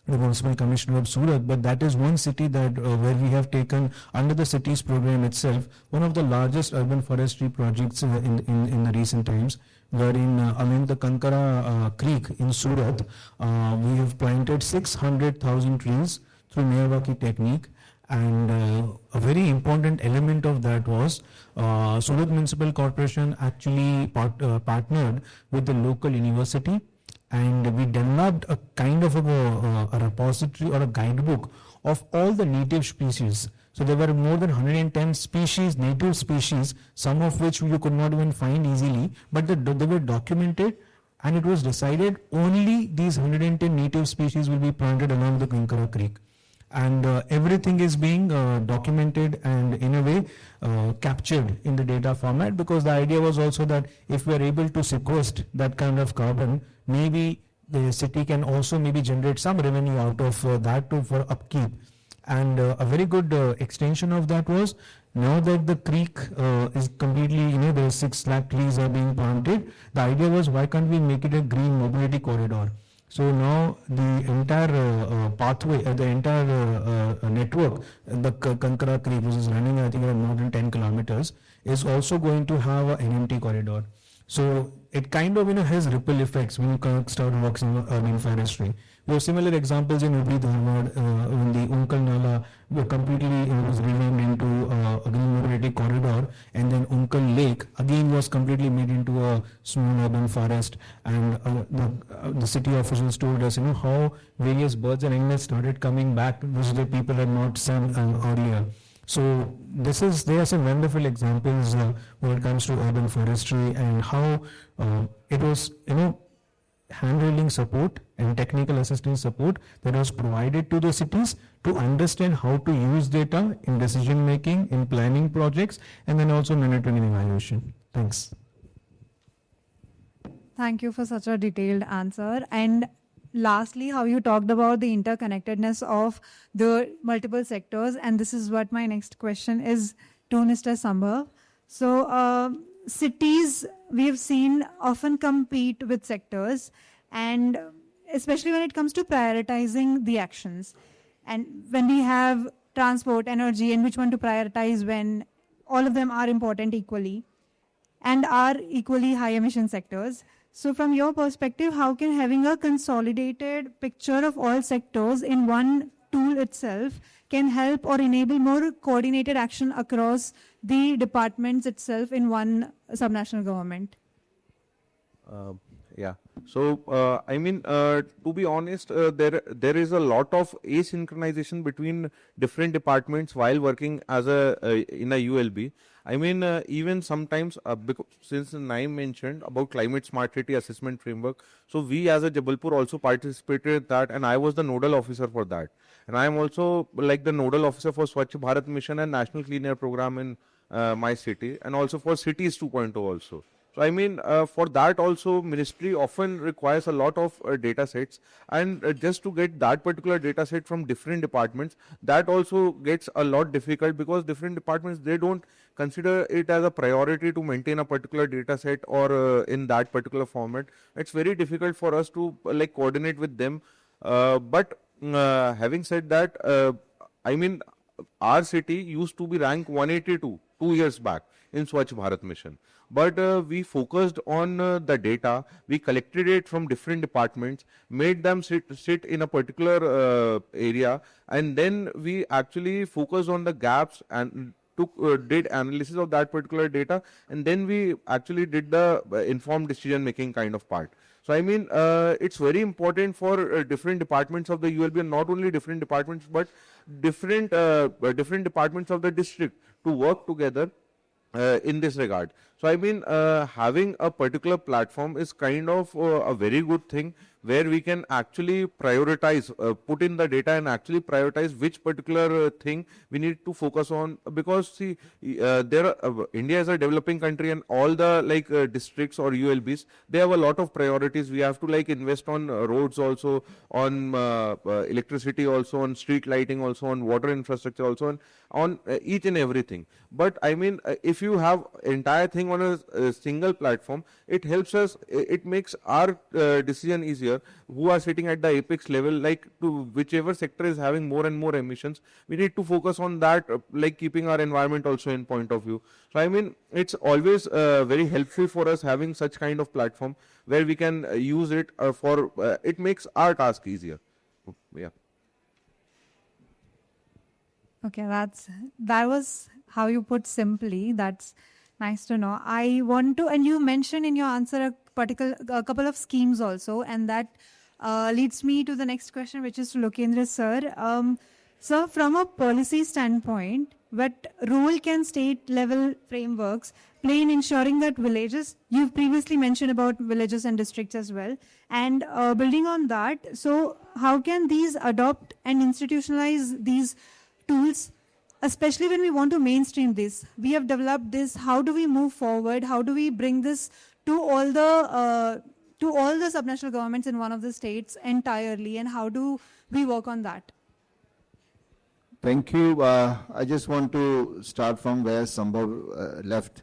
the Municipal Commissioner of Surat, but that is one city that where we have taken under the cities program itself one of the largest urban forestry projects in the recent times, wherein along the Kankara Creek in Surat, we have planted 600,000 trees through Miyawaki technique. And a very important element of that was Surat Municipal Corporation actually partnered with the local university, and we developed a kind of a repository or a guidebook of all the native species. So there were more than 110 species, native species, some of which you could not even find easily, but they were documented, and it was decided only these 110 native species will be planted along the Kankara Creek. And everything is being documented and in a way captured in the data format, because the idea was also that if we are able to sequester that kind of carbon, maybe the city can also maybe generate some revenue out of that too for upkeep. And a very good extension of that was, now that the creek is completely, the 6 lakh trees are being planted, the idea was, why can't we make it a green mobility corridor? So now the entire pathway, the entire network, the Kankara Creek, which is running, I think, around more than 10 kilometers, is also going to have an NMT corridor. So it kind of, has ripple effects when you start working in urban forestry. We have similar examples in Ubri Dharwad, when the Unkal Nala completely was renamed into a green mobility corridor, and then Unkal Lake again was completely made into a small urban forest. And the city officials told us, how various birds and animals started coming back, which the people had not seen earlier. So there are some wonderful examples when it comes to urban forestry, and how it was, hand-holding support and technical assistance support that was provided to the cities to understand how to use data in decision making, in planning projects, and then also monitoring and evaluation. Thanks. Thank you for such a detailed answer. And lastly, how you talked about the interconnectedness of the multiple sectors. And this is what my next question is to Mr. Sambhav. So cities, we have seen, often compete with sectors, and especially when it comes to prioritizing the actions. And when we have transport, energy, and which one to prioritize, when all of them are important equally and are equally high emission sectors. So from your perspective, how can having a consolidated picture of all sectors in one tool itself can help or enable more coordinated action across the departments itself in one subnational government? Yeah. So, to be honest, there is a lot of asynchronization between different departments while working as in a ULB. Even sometimes, since Naeem mentioned about climate smart city assessment framework, so we as a Jabalpur also participated in that, and I was the nodal officer for that. And I am also like the nodal officer for Swachh Bharat Mission and National Clean Air Program in my city, and also for Cities 2.0 also. So for that also, ministry often requires a lot of data sets, and just to get that particular data set from different departments, that also gets a lot difficult, because different departments, they don't consider it as a priority to maintain a particular data set or in that particular format. It's very difficult for us to coordinate with them. But having said that, I mean, our city used to be ranked 182 2 years back in Swachh Bharat mission. But we focused on the data, we collected it from different departments, made them sit in a particular area, and then we actually focused on the gaps and did analysis of that particular data, and then we actually did the informed decision making kind of part. So I mean, it's very important for different departments of the ULB, and not only different departments, but different departments of the district to work together in this regard. So I mean, having a particular platform is kind of a very good thing, where we can actually prioritize, put in the data and actually prioritize which particular thing we need to focus on. Because see, India is a developing country, and all the districts or ULBs, they have a lot of priorities. We have to invest on roads also, on electricity also, on street lighting also, on water infrastructure also, on each and everything. But I mean, if you have entire thing on a single platform, it helps us, it makes our decision easier, who are sitting at the apex level, to whichever sector is having more and more emissions, we need to focus on that, keeping our environment also in point of view. So I mean, it's always very helpful for us having such kind of platform where we can use it for, it makes our task easier. Yeah. Okay, that was how you put simply. That's nice to know. I want to, and you mentioned in your answer a couple of schemes also, and that leads me to the next question, which is to Lokendra sir. Sir, from a policy standpoint, what role can state level frameworks play in ensuring that villages, you've previously mentioned about villages and districts as well, and building on that, so how can these adopt and institutionalize these tools, especially when we want to mainstream this? We have developed this. How do we move forward? How do we bring this to all the subnational governments in one of the states entirely, and how do we work on that? Thank you. I just want to start from where Sambhav left.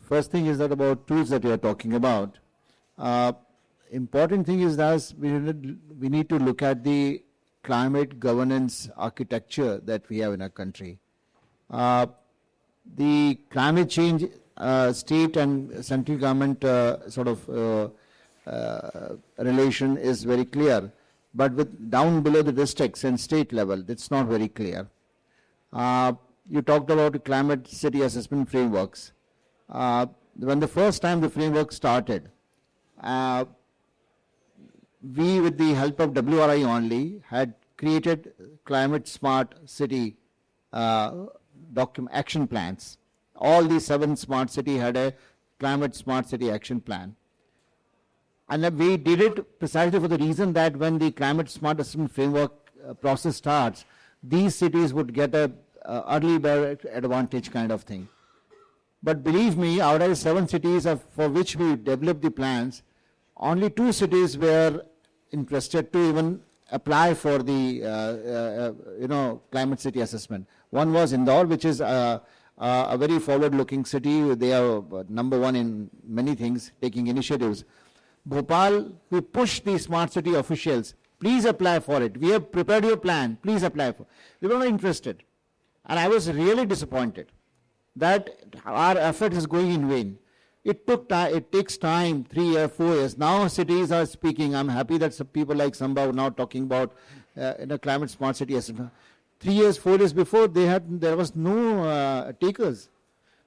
First thing is that about tools that we are talking about. Important thing is that we need to look at the climate governance architecture that we have in our country. The climate change state and central government relation is very clear, but with down below the districts and state level, it's not very clear. You talked about the climate city assessment frameworks. When the first time the framework started, we, with the help of WRI only, had created climate smart city action plans. All the 7 smart city had a climate smart city action plan. And we did it precisely for the reason that when the climate smart assessment framework process starts, these cities would get a early bird advantage kind of thing. But believe me, out of the 7 cities for which we developed the plans, only 2 cities were interested to even apply for the climate city assessment. One was Indore, which is a very forward-looking city. They are number 1 in many things, taking initiatives. Bhopal, we pushed the smart city officials, please apply for it. We have prepared your plan, please apply for it. They were not interested. And I was really disappointed that our effort is going in vain. It takes time, 3 years, 4 years. Now cities are speaking. I'm happy that some people like Sambhav are now talking about climate smart city assessment. 3 years, 4 years before, there was no takers.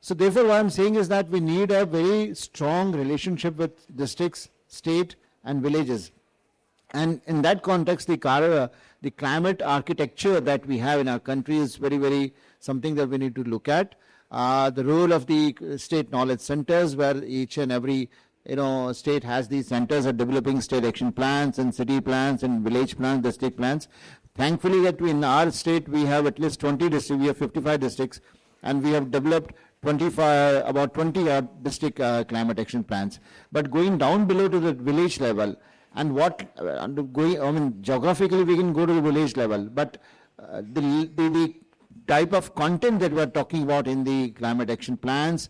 So therefore, what I'm saying is that we need a very strong relationship with districts, state, and villages. And in that context, the climate architecture that we have in our country is very, very something that we need to look at. The role of the state knowledge centers, where each and every state has these centers of developing state action plans and city plans and village plans, district plans. Thankfully, that in our state we have at least 20 districts. We have 55 districts, and we have developed about 20 district climate action plans. But going down below to the village level, and geographically we can go to the village level, but the type of content that we are talking about in the climate action plans,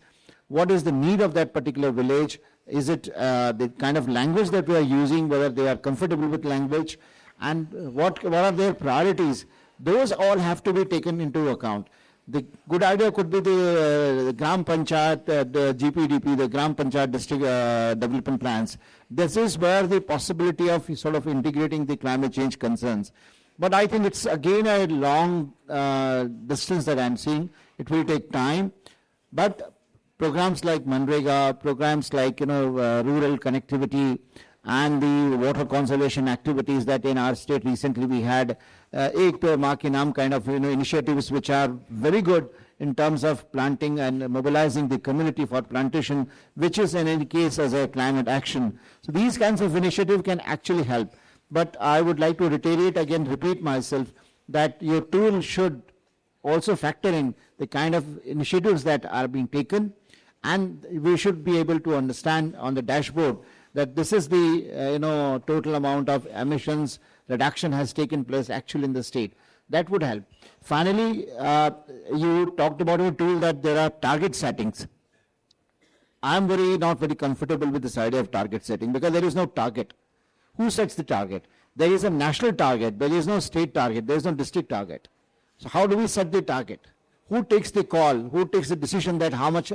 what is the need of that particular village, Is it the kind of language that we are using, whether they are comfortable with language, and what are their priorities? Those all have to be taken into account. The good idea could be the Gram Panchayat, the GPDP, the Gram Panchayat district development plans. This is where the possibility of sort of integrating the climate change concerns. But I think it's again a long distance that I'm seeing. It will take time. But programs like Manrega, programs like rural connectivity, and the water conservation activities that in our state recently we had Ek Peड़ Maa Ke Naam kind of initiatives which are very good in terms of planting and mobilizing the community for plantation, which is in any case as a climate action. So these kinds of initiatives can actually help. But I would like to repeat myself, that your tool should also factor in the kind of initiatives that are being taken, and we should be able to understand on the dashboard that this is the total amount of emissions reduction has taken place actually in the state. That would help. Finally, you talked about a tool that there are target settings. I'm not very comfortable with this idea of target setting, because there is no target. Who sets the target? There is a national target. There is no state target. There is no district target. So how do we set the target? Who takes the call? Who takes the decision that how much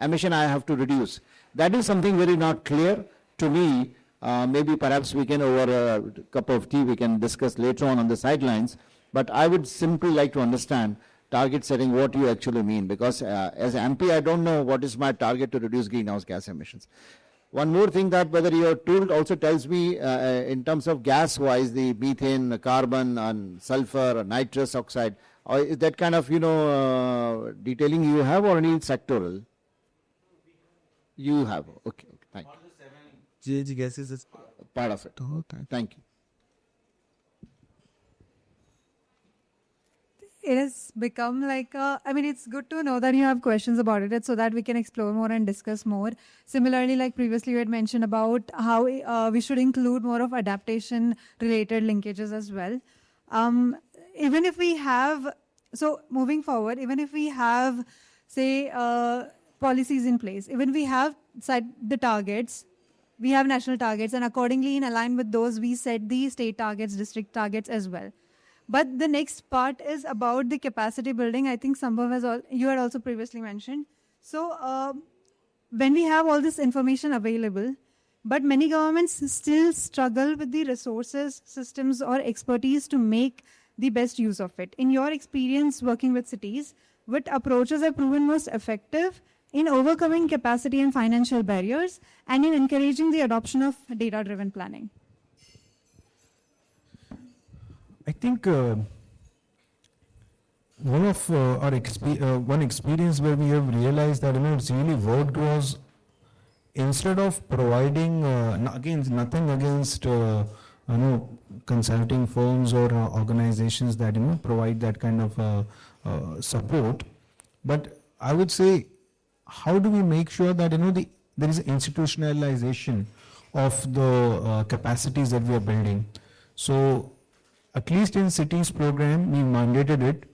emission I have to reduce? That is something very not clear to me. Maybe perhaps we can, over a cup of tea, we can discuss later on the sidelines. But I would simply like to understand target setting, what you actually mean, because as MP, I don't know what is my target to reduce greenhouse gas emissions. One more thing, that whether your tool also tells me in terms of gas-wise, the methane, the carbon, and sulfur, or nitrous oxide, or is that kind of detailing you have, or any sectoral? You have. Okay, thank you. GHG gases is Part of it. Thank you. It has become like it's good to know that you have questions about it, so that we can explore more and discuss more. Similarly, like previously you had mentioned about how we should include more of adaptation related linkages as well. Even if we have, so moving forward, even if we have, say, policies in place, even we have set the targets, we have national targets, and accordingly in align with those, we set the state targets, district targets as well. But the next part is about the capacity building. I think Sambhav you had also previously mentioned. So when we have all this information available, but many governments still struggle with the resources, systems, or expertise to make the best use of it. In your experience working with cities, what approaches have proven most effective in overcoming capacity and financial barriers, and in encouraging the adoption of data-driven planning? I think one of one experience where we have realized that it's really worked was, instead of providing nothing against consulting firms or organizations that provide that kind of support, but I would say, how do we make sure that there is institutionalization of the capacities that we are building? So at least in cities program, we mandated it.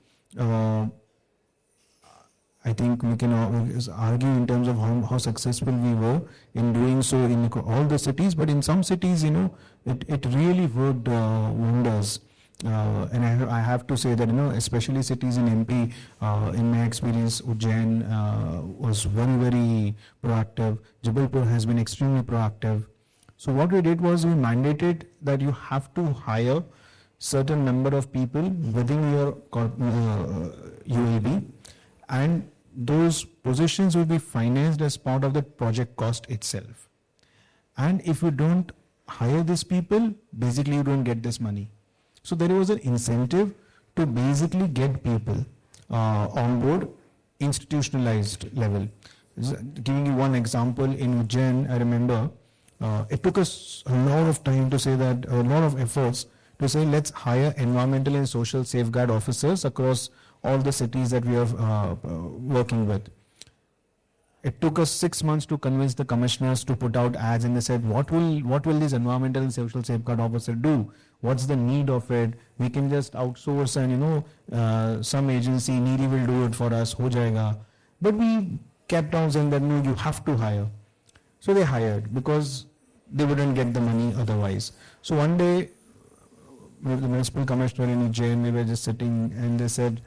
I think we can always argue in terms of how successful we were in doing so in all the cities, but in some cities, it really worked wonders. And I have to say that, especially cities in MP, in my experience, Ujjain was very, very proactive. Jabalpur has been extremely proactive. So what we did was we mandated that you have to hire certain number of people within your UAB, and those positions will be financed as part of the project cost itself. And if you don't hire these people, basically you don't get this money. So there was an incentive to basically get people on board, institutionalized level. Giving you one example, in Ujjain, I remember it took us a lot of time to say that, a lot of efforts to say, let's hire environmental and social safeguard officers across all the cities that we are working with. It took us 6 months to convince the commissioners to put out ads, and they said, what will this environmental and social safeguard officer do? What's the need of it? We can just outsource and some agency, Needy will do it for us, ho jayega. But we kept on saying that no, you have to hire. So they hired because they wouldn't get the money otherwise. So one day, the municipal commissioner and EJ and we were just sitting and they said,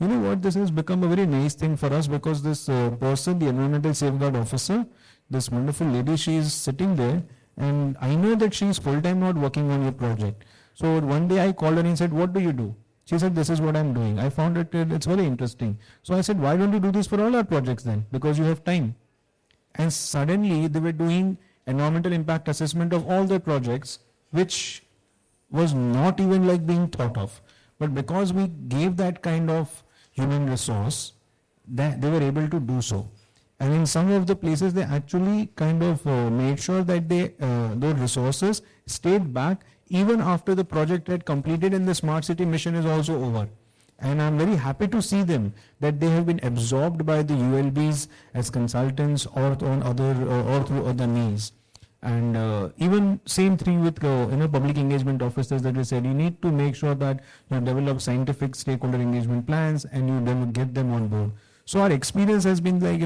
you know what, this has become a very nice thing for us because this person, the environmental safeguard officer, this wonderful lady, she is sitting there and I know that she is full-time not working on your project. So one day I called her and said, what do you do? She said, this is what I'm doing. I found it's very interesting. So I said, why don't you do this for all our projects then? Because you have time. And suddenly they were doing environmental impact assessment of all their projects, which was not even like being thought of. But because we gave that kind of human resource, they were able to do so. And in some of the places, they actually kind of made sure that those resources stayed back even after the project had completed and the smart city mission is also over. And I'm very happy to see them that they have been absorbed by the ULBs as consultants or on other or through other means. And even same thing with public engagement officers that we said you need to make sure that you develop scientific stakeholder engagement plans and you then get them on board. So our experience has been like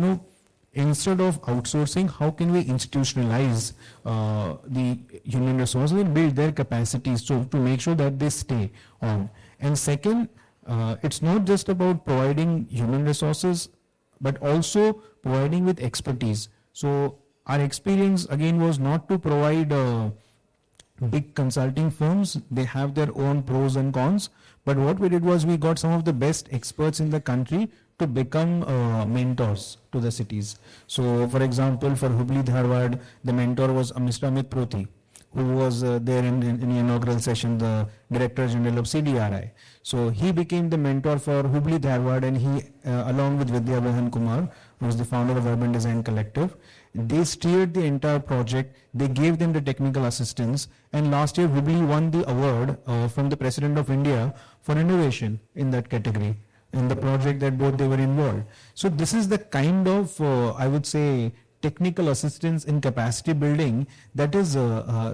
instead of outsourcing, how can we institutionalize the human resources and build their capacities to make sure that they stay on. And second, it's not just about providing human resources, but also providing with expertise. So our experience again was not to provide big consulting firms. They have their own pros and cons. But what we did was we got some of the best experts in the country to become mentors to the cities. So for example, for Hubli Dharwad, the mentor was Mr. Amit Proti, who was there in the inaugural session, the Director General of CDRI. So he became the mentor for Hubli Dharwad, and he, along with Vidya Vahan Kumar, who was the founder of Urban Design Collective, they steered the entire project. They gave them the technical assistance, and last year Hubli won the award from the President of India for innovation in that category, in the project that both they were involved. So this is the kind of, I would say, technical assistance in capacity building that is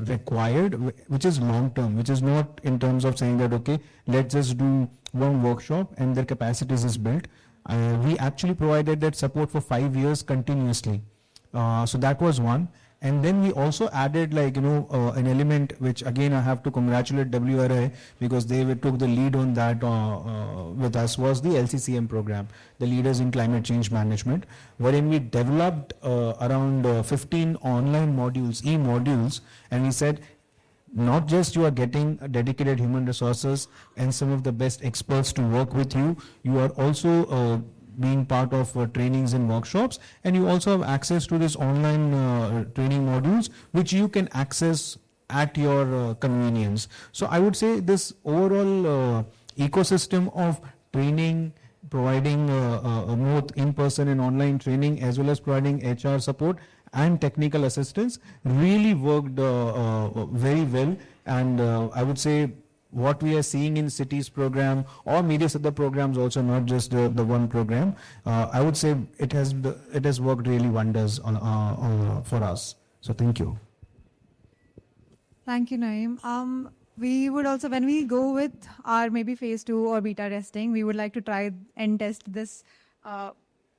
required, which is long term, which is not in terms of saying that, okay, let's just do one workshop and their capacities is built. We actually provided that support for 5 years continuously. So that was one. And then we also added an element which again I have to congratulate WRI because they took the lead on that with us, was the LCCM program, the Leaders in Climate Change Management, wherein we developed around 15 online modules, e-modules, and we said not just you are getting dedicated human resources and some of the best experts to work with you, you are also being part of trainings and workshops, and you also have access to this online training modules which you can access at your convenience. So I would say this overall ecosystem of training, providing both in-person and online training, as well as providing HR support and technical assistance really worked very well. And I would say what we are seeing in cities program or various other programs also, not just the one program, I would say it has worked really wonders for us. So thank you. Thank you, Naeem. We would also, when we go with our maybe phase 2 or beta testing, we would like to try and test this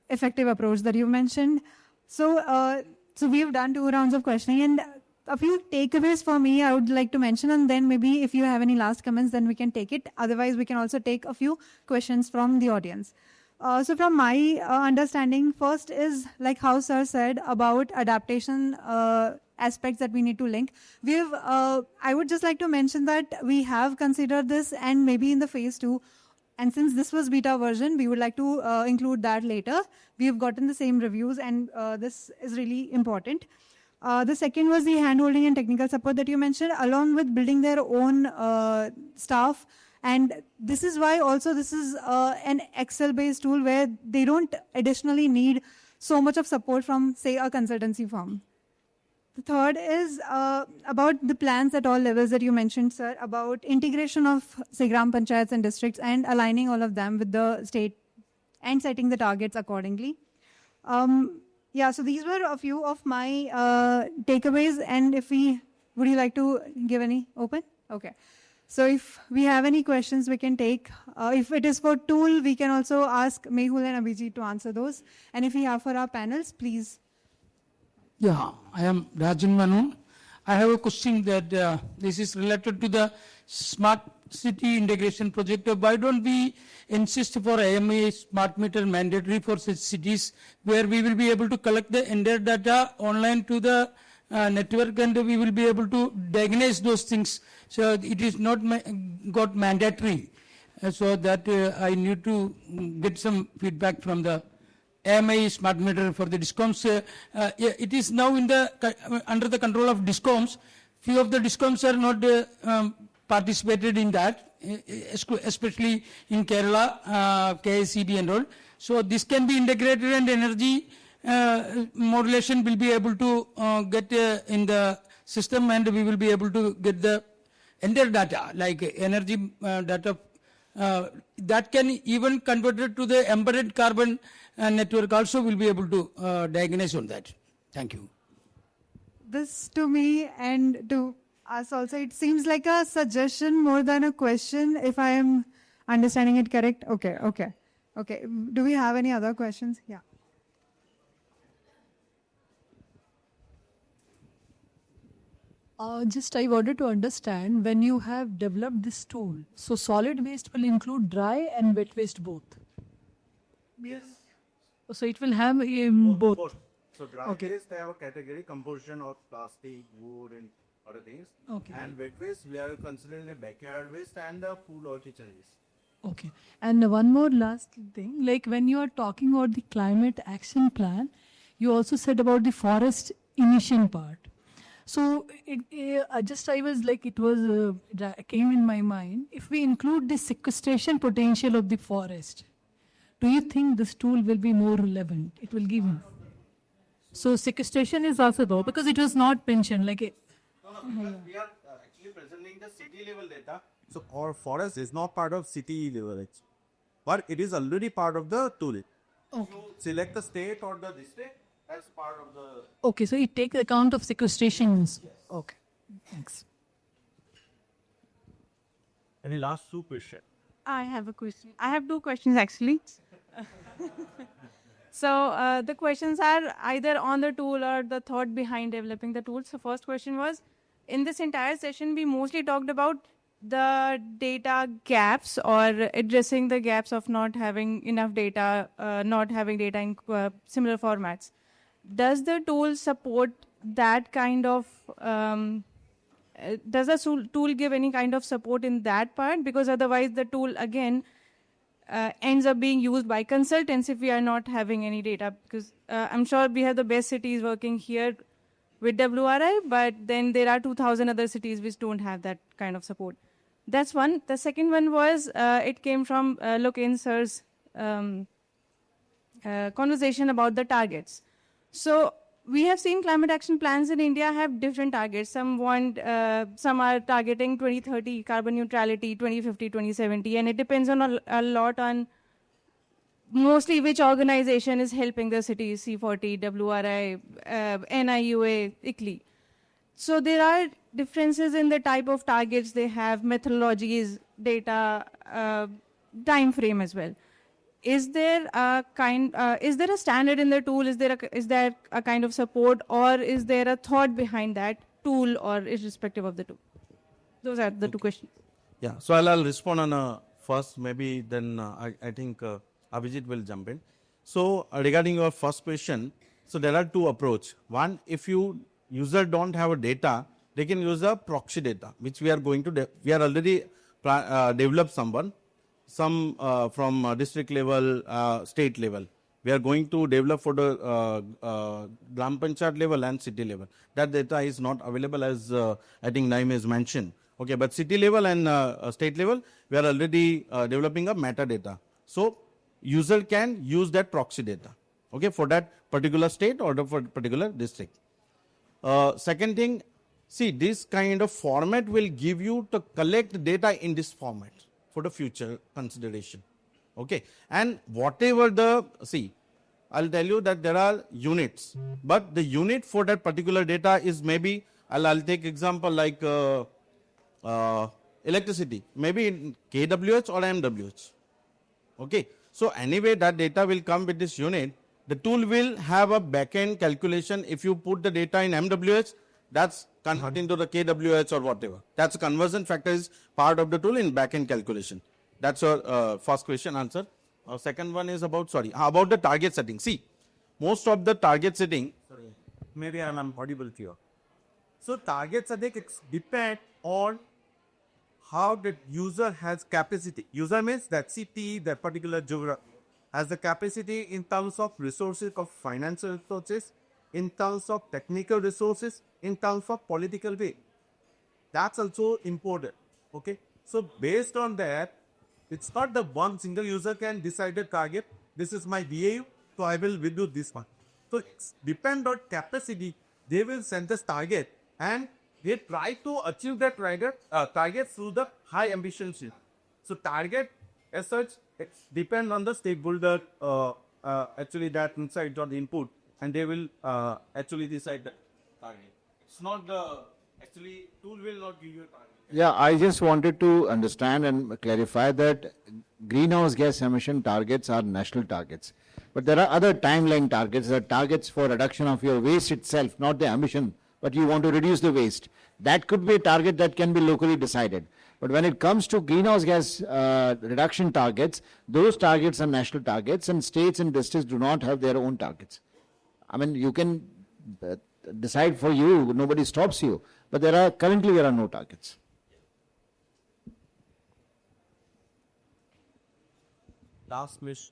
effective approach that you mentioned. So we've done 2 rounds of questioning, and a few takeaways for me I would like to mention, and then maybe if you have any last comments, then we can take it. Otherwise, we can also take a few questions from the audience. So from my understanding, first is like how Sir said about adaptation aspects that we need to link. I would just like to mention that we have considered this, and maybe in the phase 2, and since this was beta version, we would like to include that later. We have gotten the same reviews, and this is really important. The second was the handholding and technical support that you mentioned, along with building their own staff. And this is why also this is an Excel-based tool where they don't additionally need so much of support from, say, a consultancy firm. The third is about the plans at all levels that you mentioned, sir, about integration of, say, Gram Panchayats and districts and aligning all of them with the state and setting the targets accordingly. Yeah, so these were a few of my takeaways, and would you like to give any open? Okay. So if we have any questions, we can take. If it is for tool, we can also ask Mehul and Abhijit to answer those. And if we have for our panels, please. Yeah, I am Rajan Manu. I have a question that this is related to the smart city integration project. Why don't we insist for AMA smart meter mandatory for such cities where we will be able to collect the entire data online to the network, and we will be able to diagnose those things. So it is not got mandatory. So that I need to get some feedback from the AMI smart meter for the DISCOMs. It is now in the under the control of DISCOMs. Few of the DISCOMs are not participated in that, especially in Kerala, KICD and all. So this can be integrated, and energy modulation will be able to get in the system, and we will be able to get the entire data, like energy data that can even converted to the embedded carbon network also will be able to diagnose on that. Thank you. This to me and to us also, it seems like a suggestion more than a question, if I am understanding it correct. Okay. Do we have any other questions? Yeah. Just I wanted to understand, when you have developed this tool, so solid waste will include dry and wet waste both. Yes. So it will have both. So dry waste, they have a category composition of plastic, wood, and other things. Okay. And wet waste, we are considering the backyard waste and the food horticulture waste. Okay. And one more last thing, like when you are talking about the climate action plan, you also said about the forest emission part. So I was like, it was came in my mind, if we include the sequestration potential of the forest, do you think this tool will be more relevant? It will give. So sequestration is also though, because it was not mentioned like it. No, we are actually presenting the city level data. So our forest is not part of city level, but it is already part of the tool. Okay. You select the state or the district as part of the. Okay, so it takes account of sequestration. Yes. Okay, thanks. Any last two questions? I have a question. I have two questions actually. So the questions are either on the tool or the thought behind developing the tool. So first question was, in this entire session, we mostly talked about the data gaps or addressing the gaps of not having enough data, not having data in similar formats. Does the tool support that kind of, does the tool give any kind of support in that part? Because otherwise the tool again ends up being used by consultants if we are not having any data. Because I'm sure we have the best cities working here with WRI, but then there are 2,000 other cities which don't have that kind of support. That's one. The second one was, it came from Loken sir's conversation about the targets. So we have seen climate action plans in India have different targets. Some are targeting 2030 carbon neutrality, 2050, 2070, and it depends on a lot on mostly which organization is helping the cities, C40, WRI, NIUA, ICLEI. So there are differences in the type of targets they have, methodologies, data, time frame as well. Is there a standard in the tool? Is there a kind of support, or is there a thought behind that tool, or irrespective of the tool? Those are the two questions. Yeah, so I'll respond on first, maybe then I think Abhijit will jump in. So regarding your first question, so there are two approaches. One, if user don't have a data, they can use a proxy data, which we are going to, we are already developed some from district level, state level. We are going to develop for the Gram Panchayat level and city level. That data is not available, as I think Naeem has mentioned. Okay, but city level and state level, we are already developing a metadata. So user can use that proxy data, okay, for that particular state or for particular district. Second thing, see, this kind of format will give you to collect data in this format for the future consideration. Okay, and whatever I'll tell you that there are units, but the unit for that particular data is maybe, I'll take example like electricity, maybe in kWh or MWh. Okay, so anyway that data will come with this unit, The tool will have a backend calculation. If you put the data in MWH, that's converted into the KWH or whatever. That's a conversion factor is part of the tool in backend calculation. That's your first question answer. Second one is about, about the target setting. See, most of the target setting. Maybe I'm audible to you. So target setting depend on how the user has capacity. User means that city, that particular geography has the capacity in terms of resources, of financial resources, in terms of technical resources, in terms of political way. That's also important. Okay. So based on that, it's not the one single user can decide the target. This is my DAU, so I will do this one. So it's depend on capacity. They will send this target and they try to achieve that target through the high ambition sheet. So target as such depend on the stakeholder actually that insight or the input, and they will actually decide the target. It's not the actually tool will not give you a target. Yeah, I just wanted to understand and clarify that greenhouse gas emission targets are national targets. But there are other timeline targets, there are targets for reduction of your waste itself, not the emission, but you want to reduce the waste. That could be a target that can be locally decided. But when it comes to greenhouse gas reduction targets, those targets are national targets, and states and districts do not have their own targets. I mean, you can decide for you, nobody stops you, but currently there are no targets. Last questions.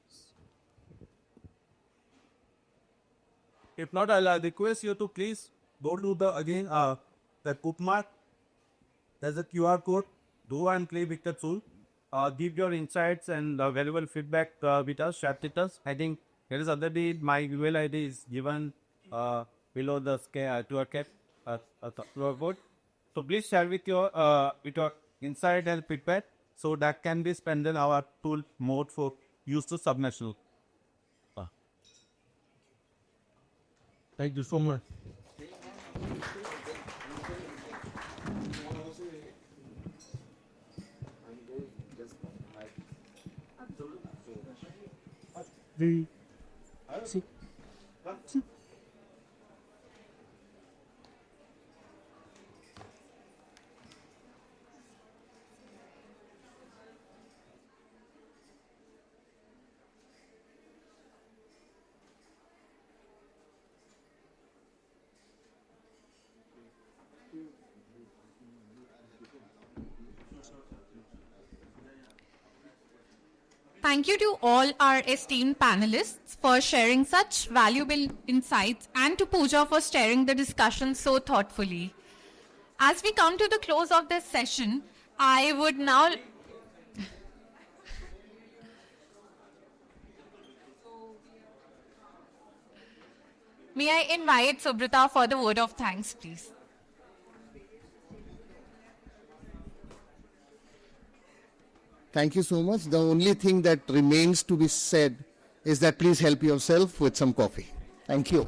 If not, I'll request you to please go to the bookmark. There's a QR code. Do and play with the tool. Give your insights and valuable feedback with us. Share with us. I think there is already my email ID is given below the QR code. So please share with your insight and feedback, so that can be spent in our tool mode for use to subnational. Thank you so much. Thank you to all our esteemed panelists for sharing such valuable insights, and to Pooja for steering the discussion so thoughtfully. As we come to the close of this session, I would now... May I invite Subrata for the word of thanks, please. Thank you so much. The only thing that remains to be said is that please help yourself with some coffee. Thank you.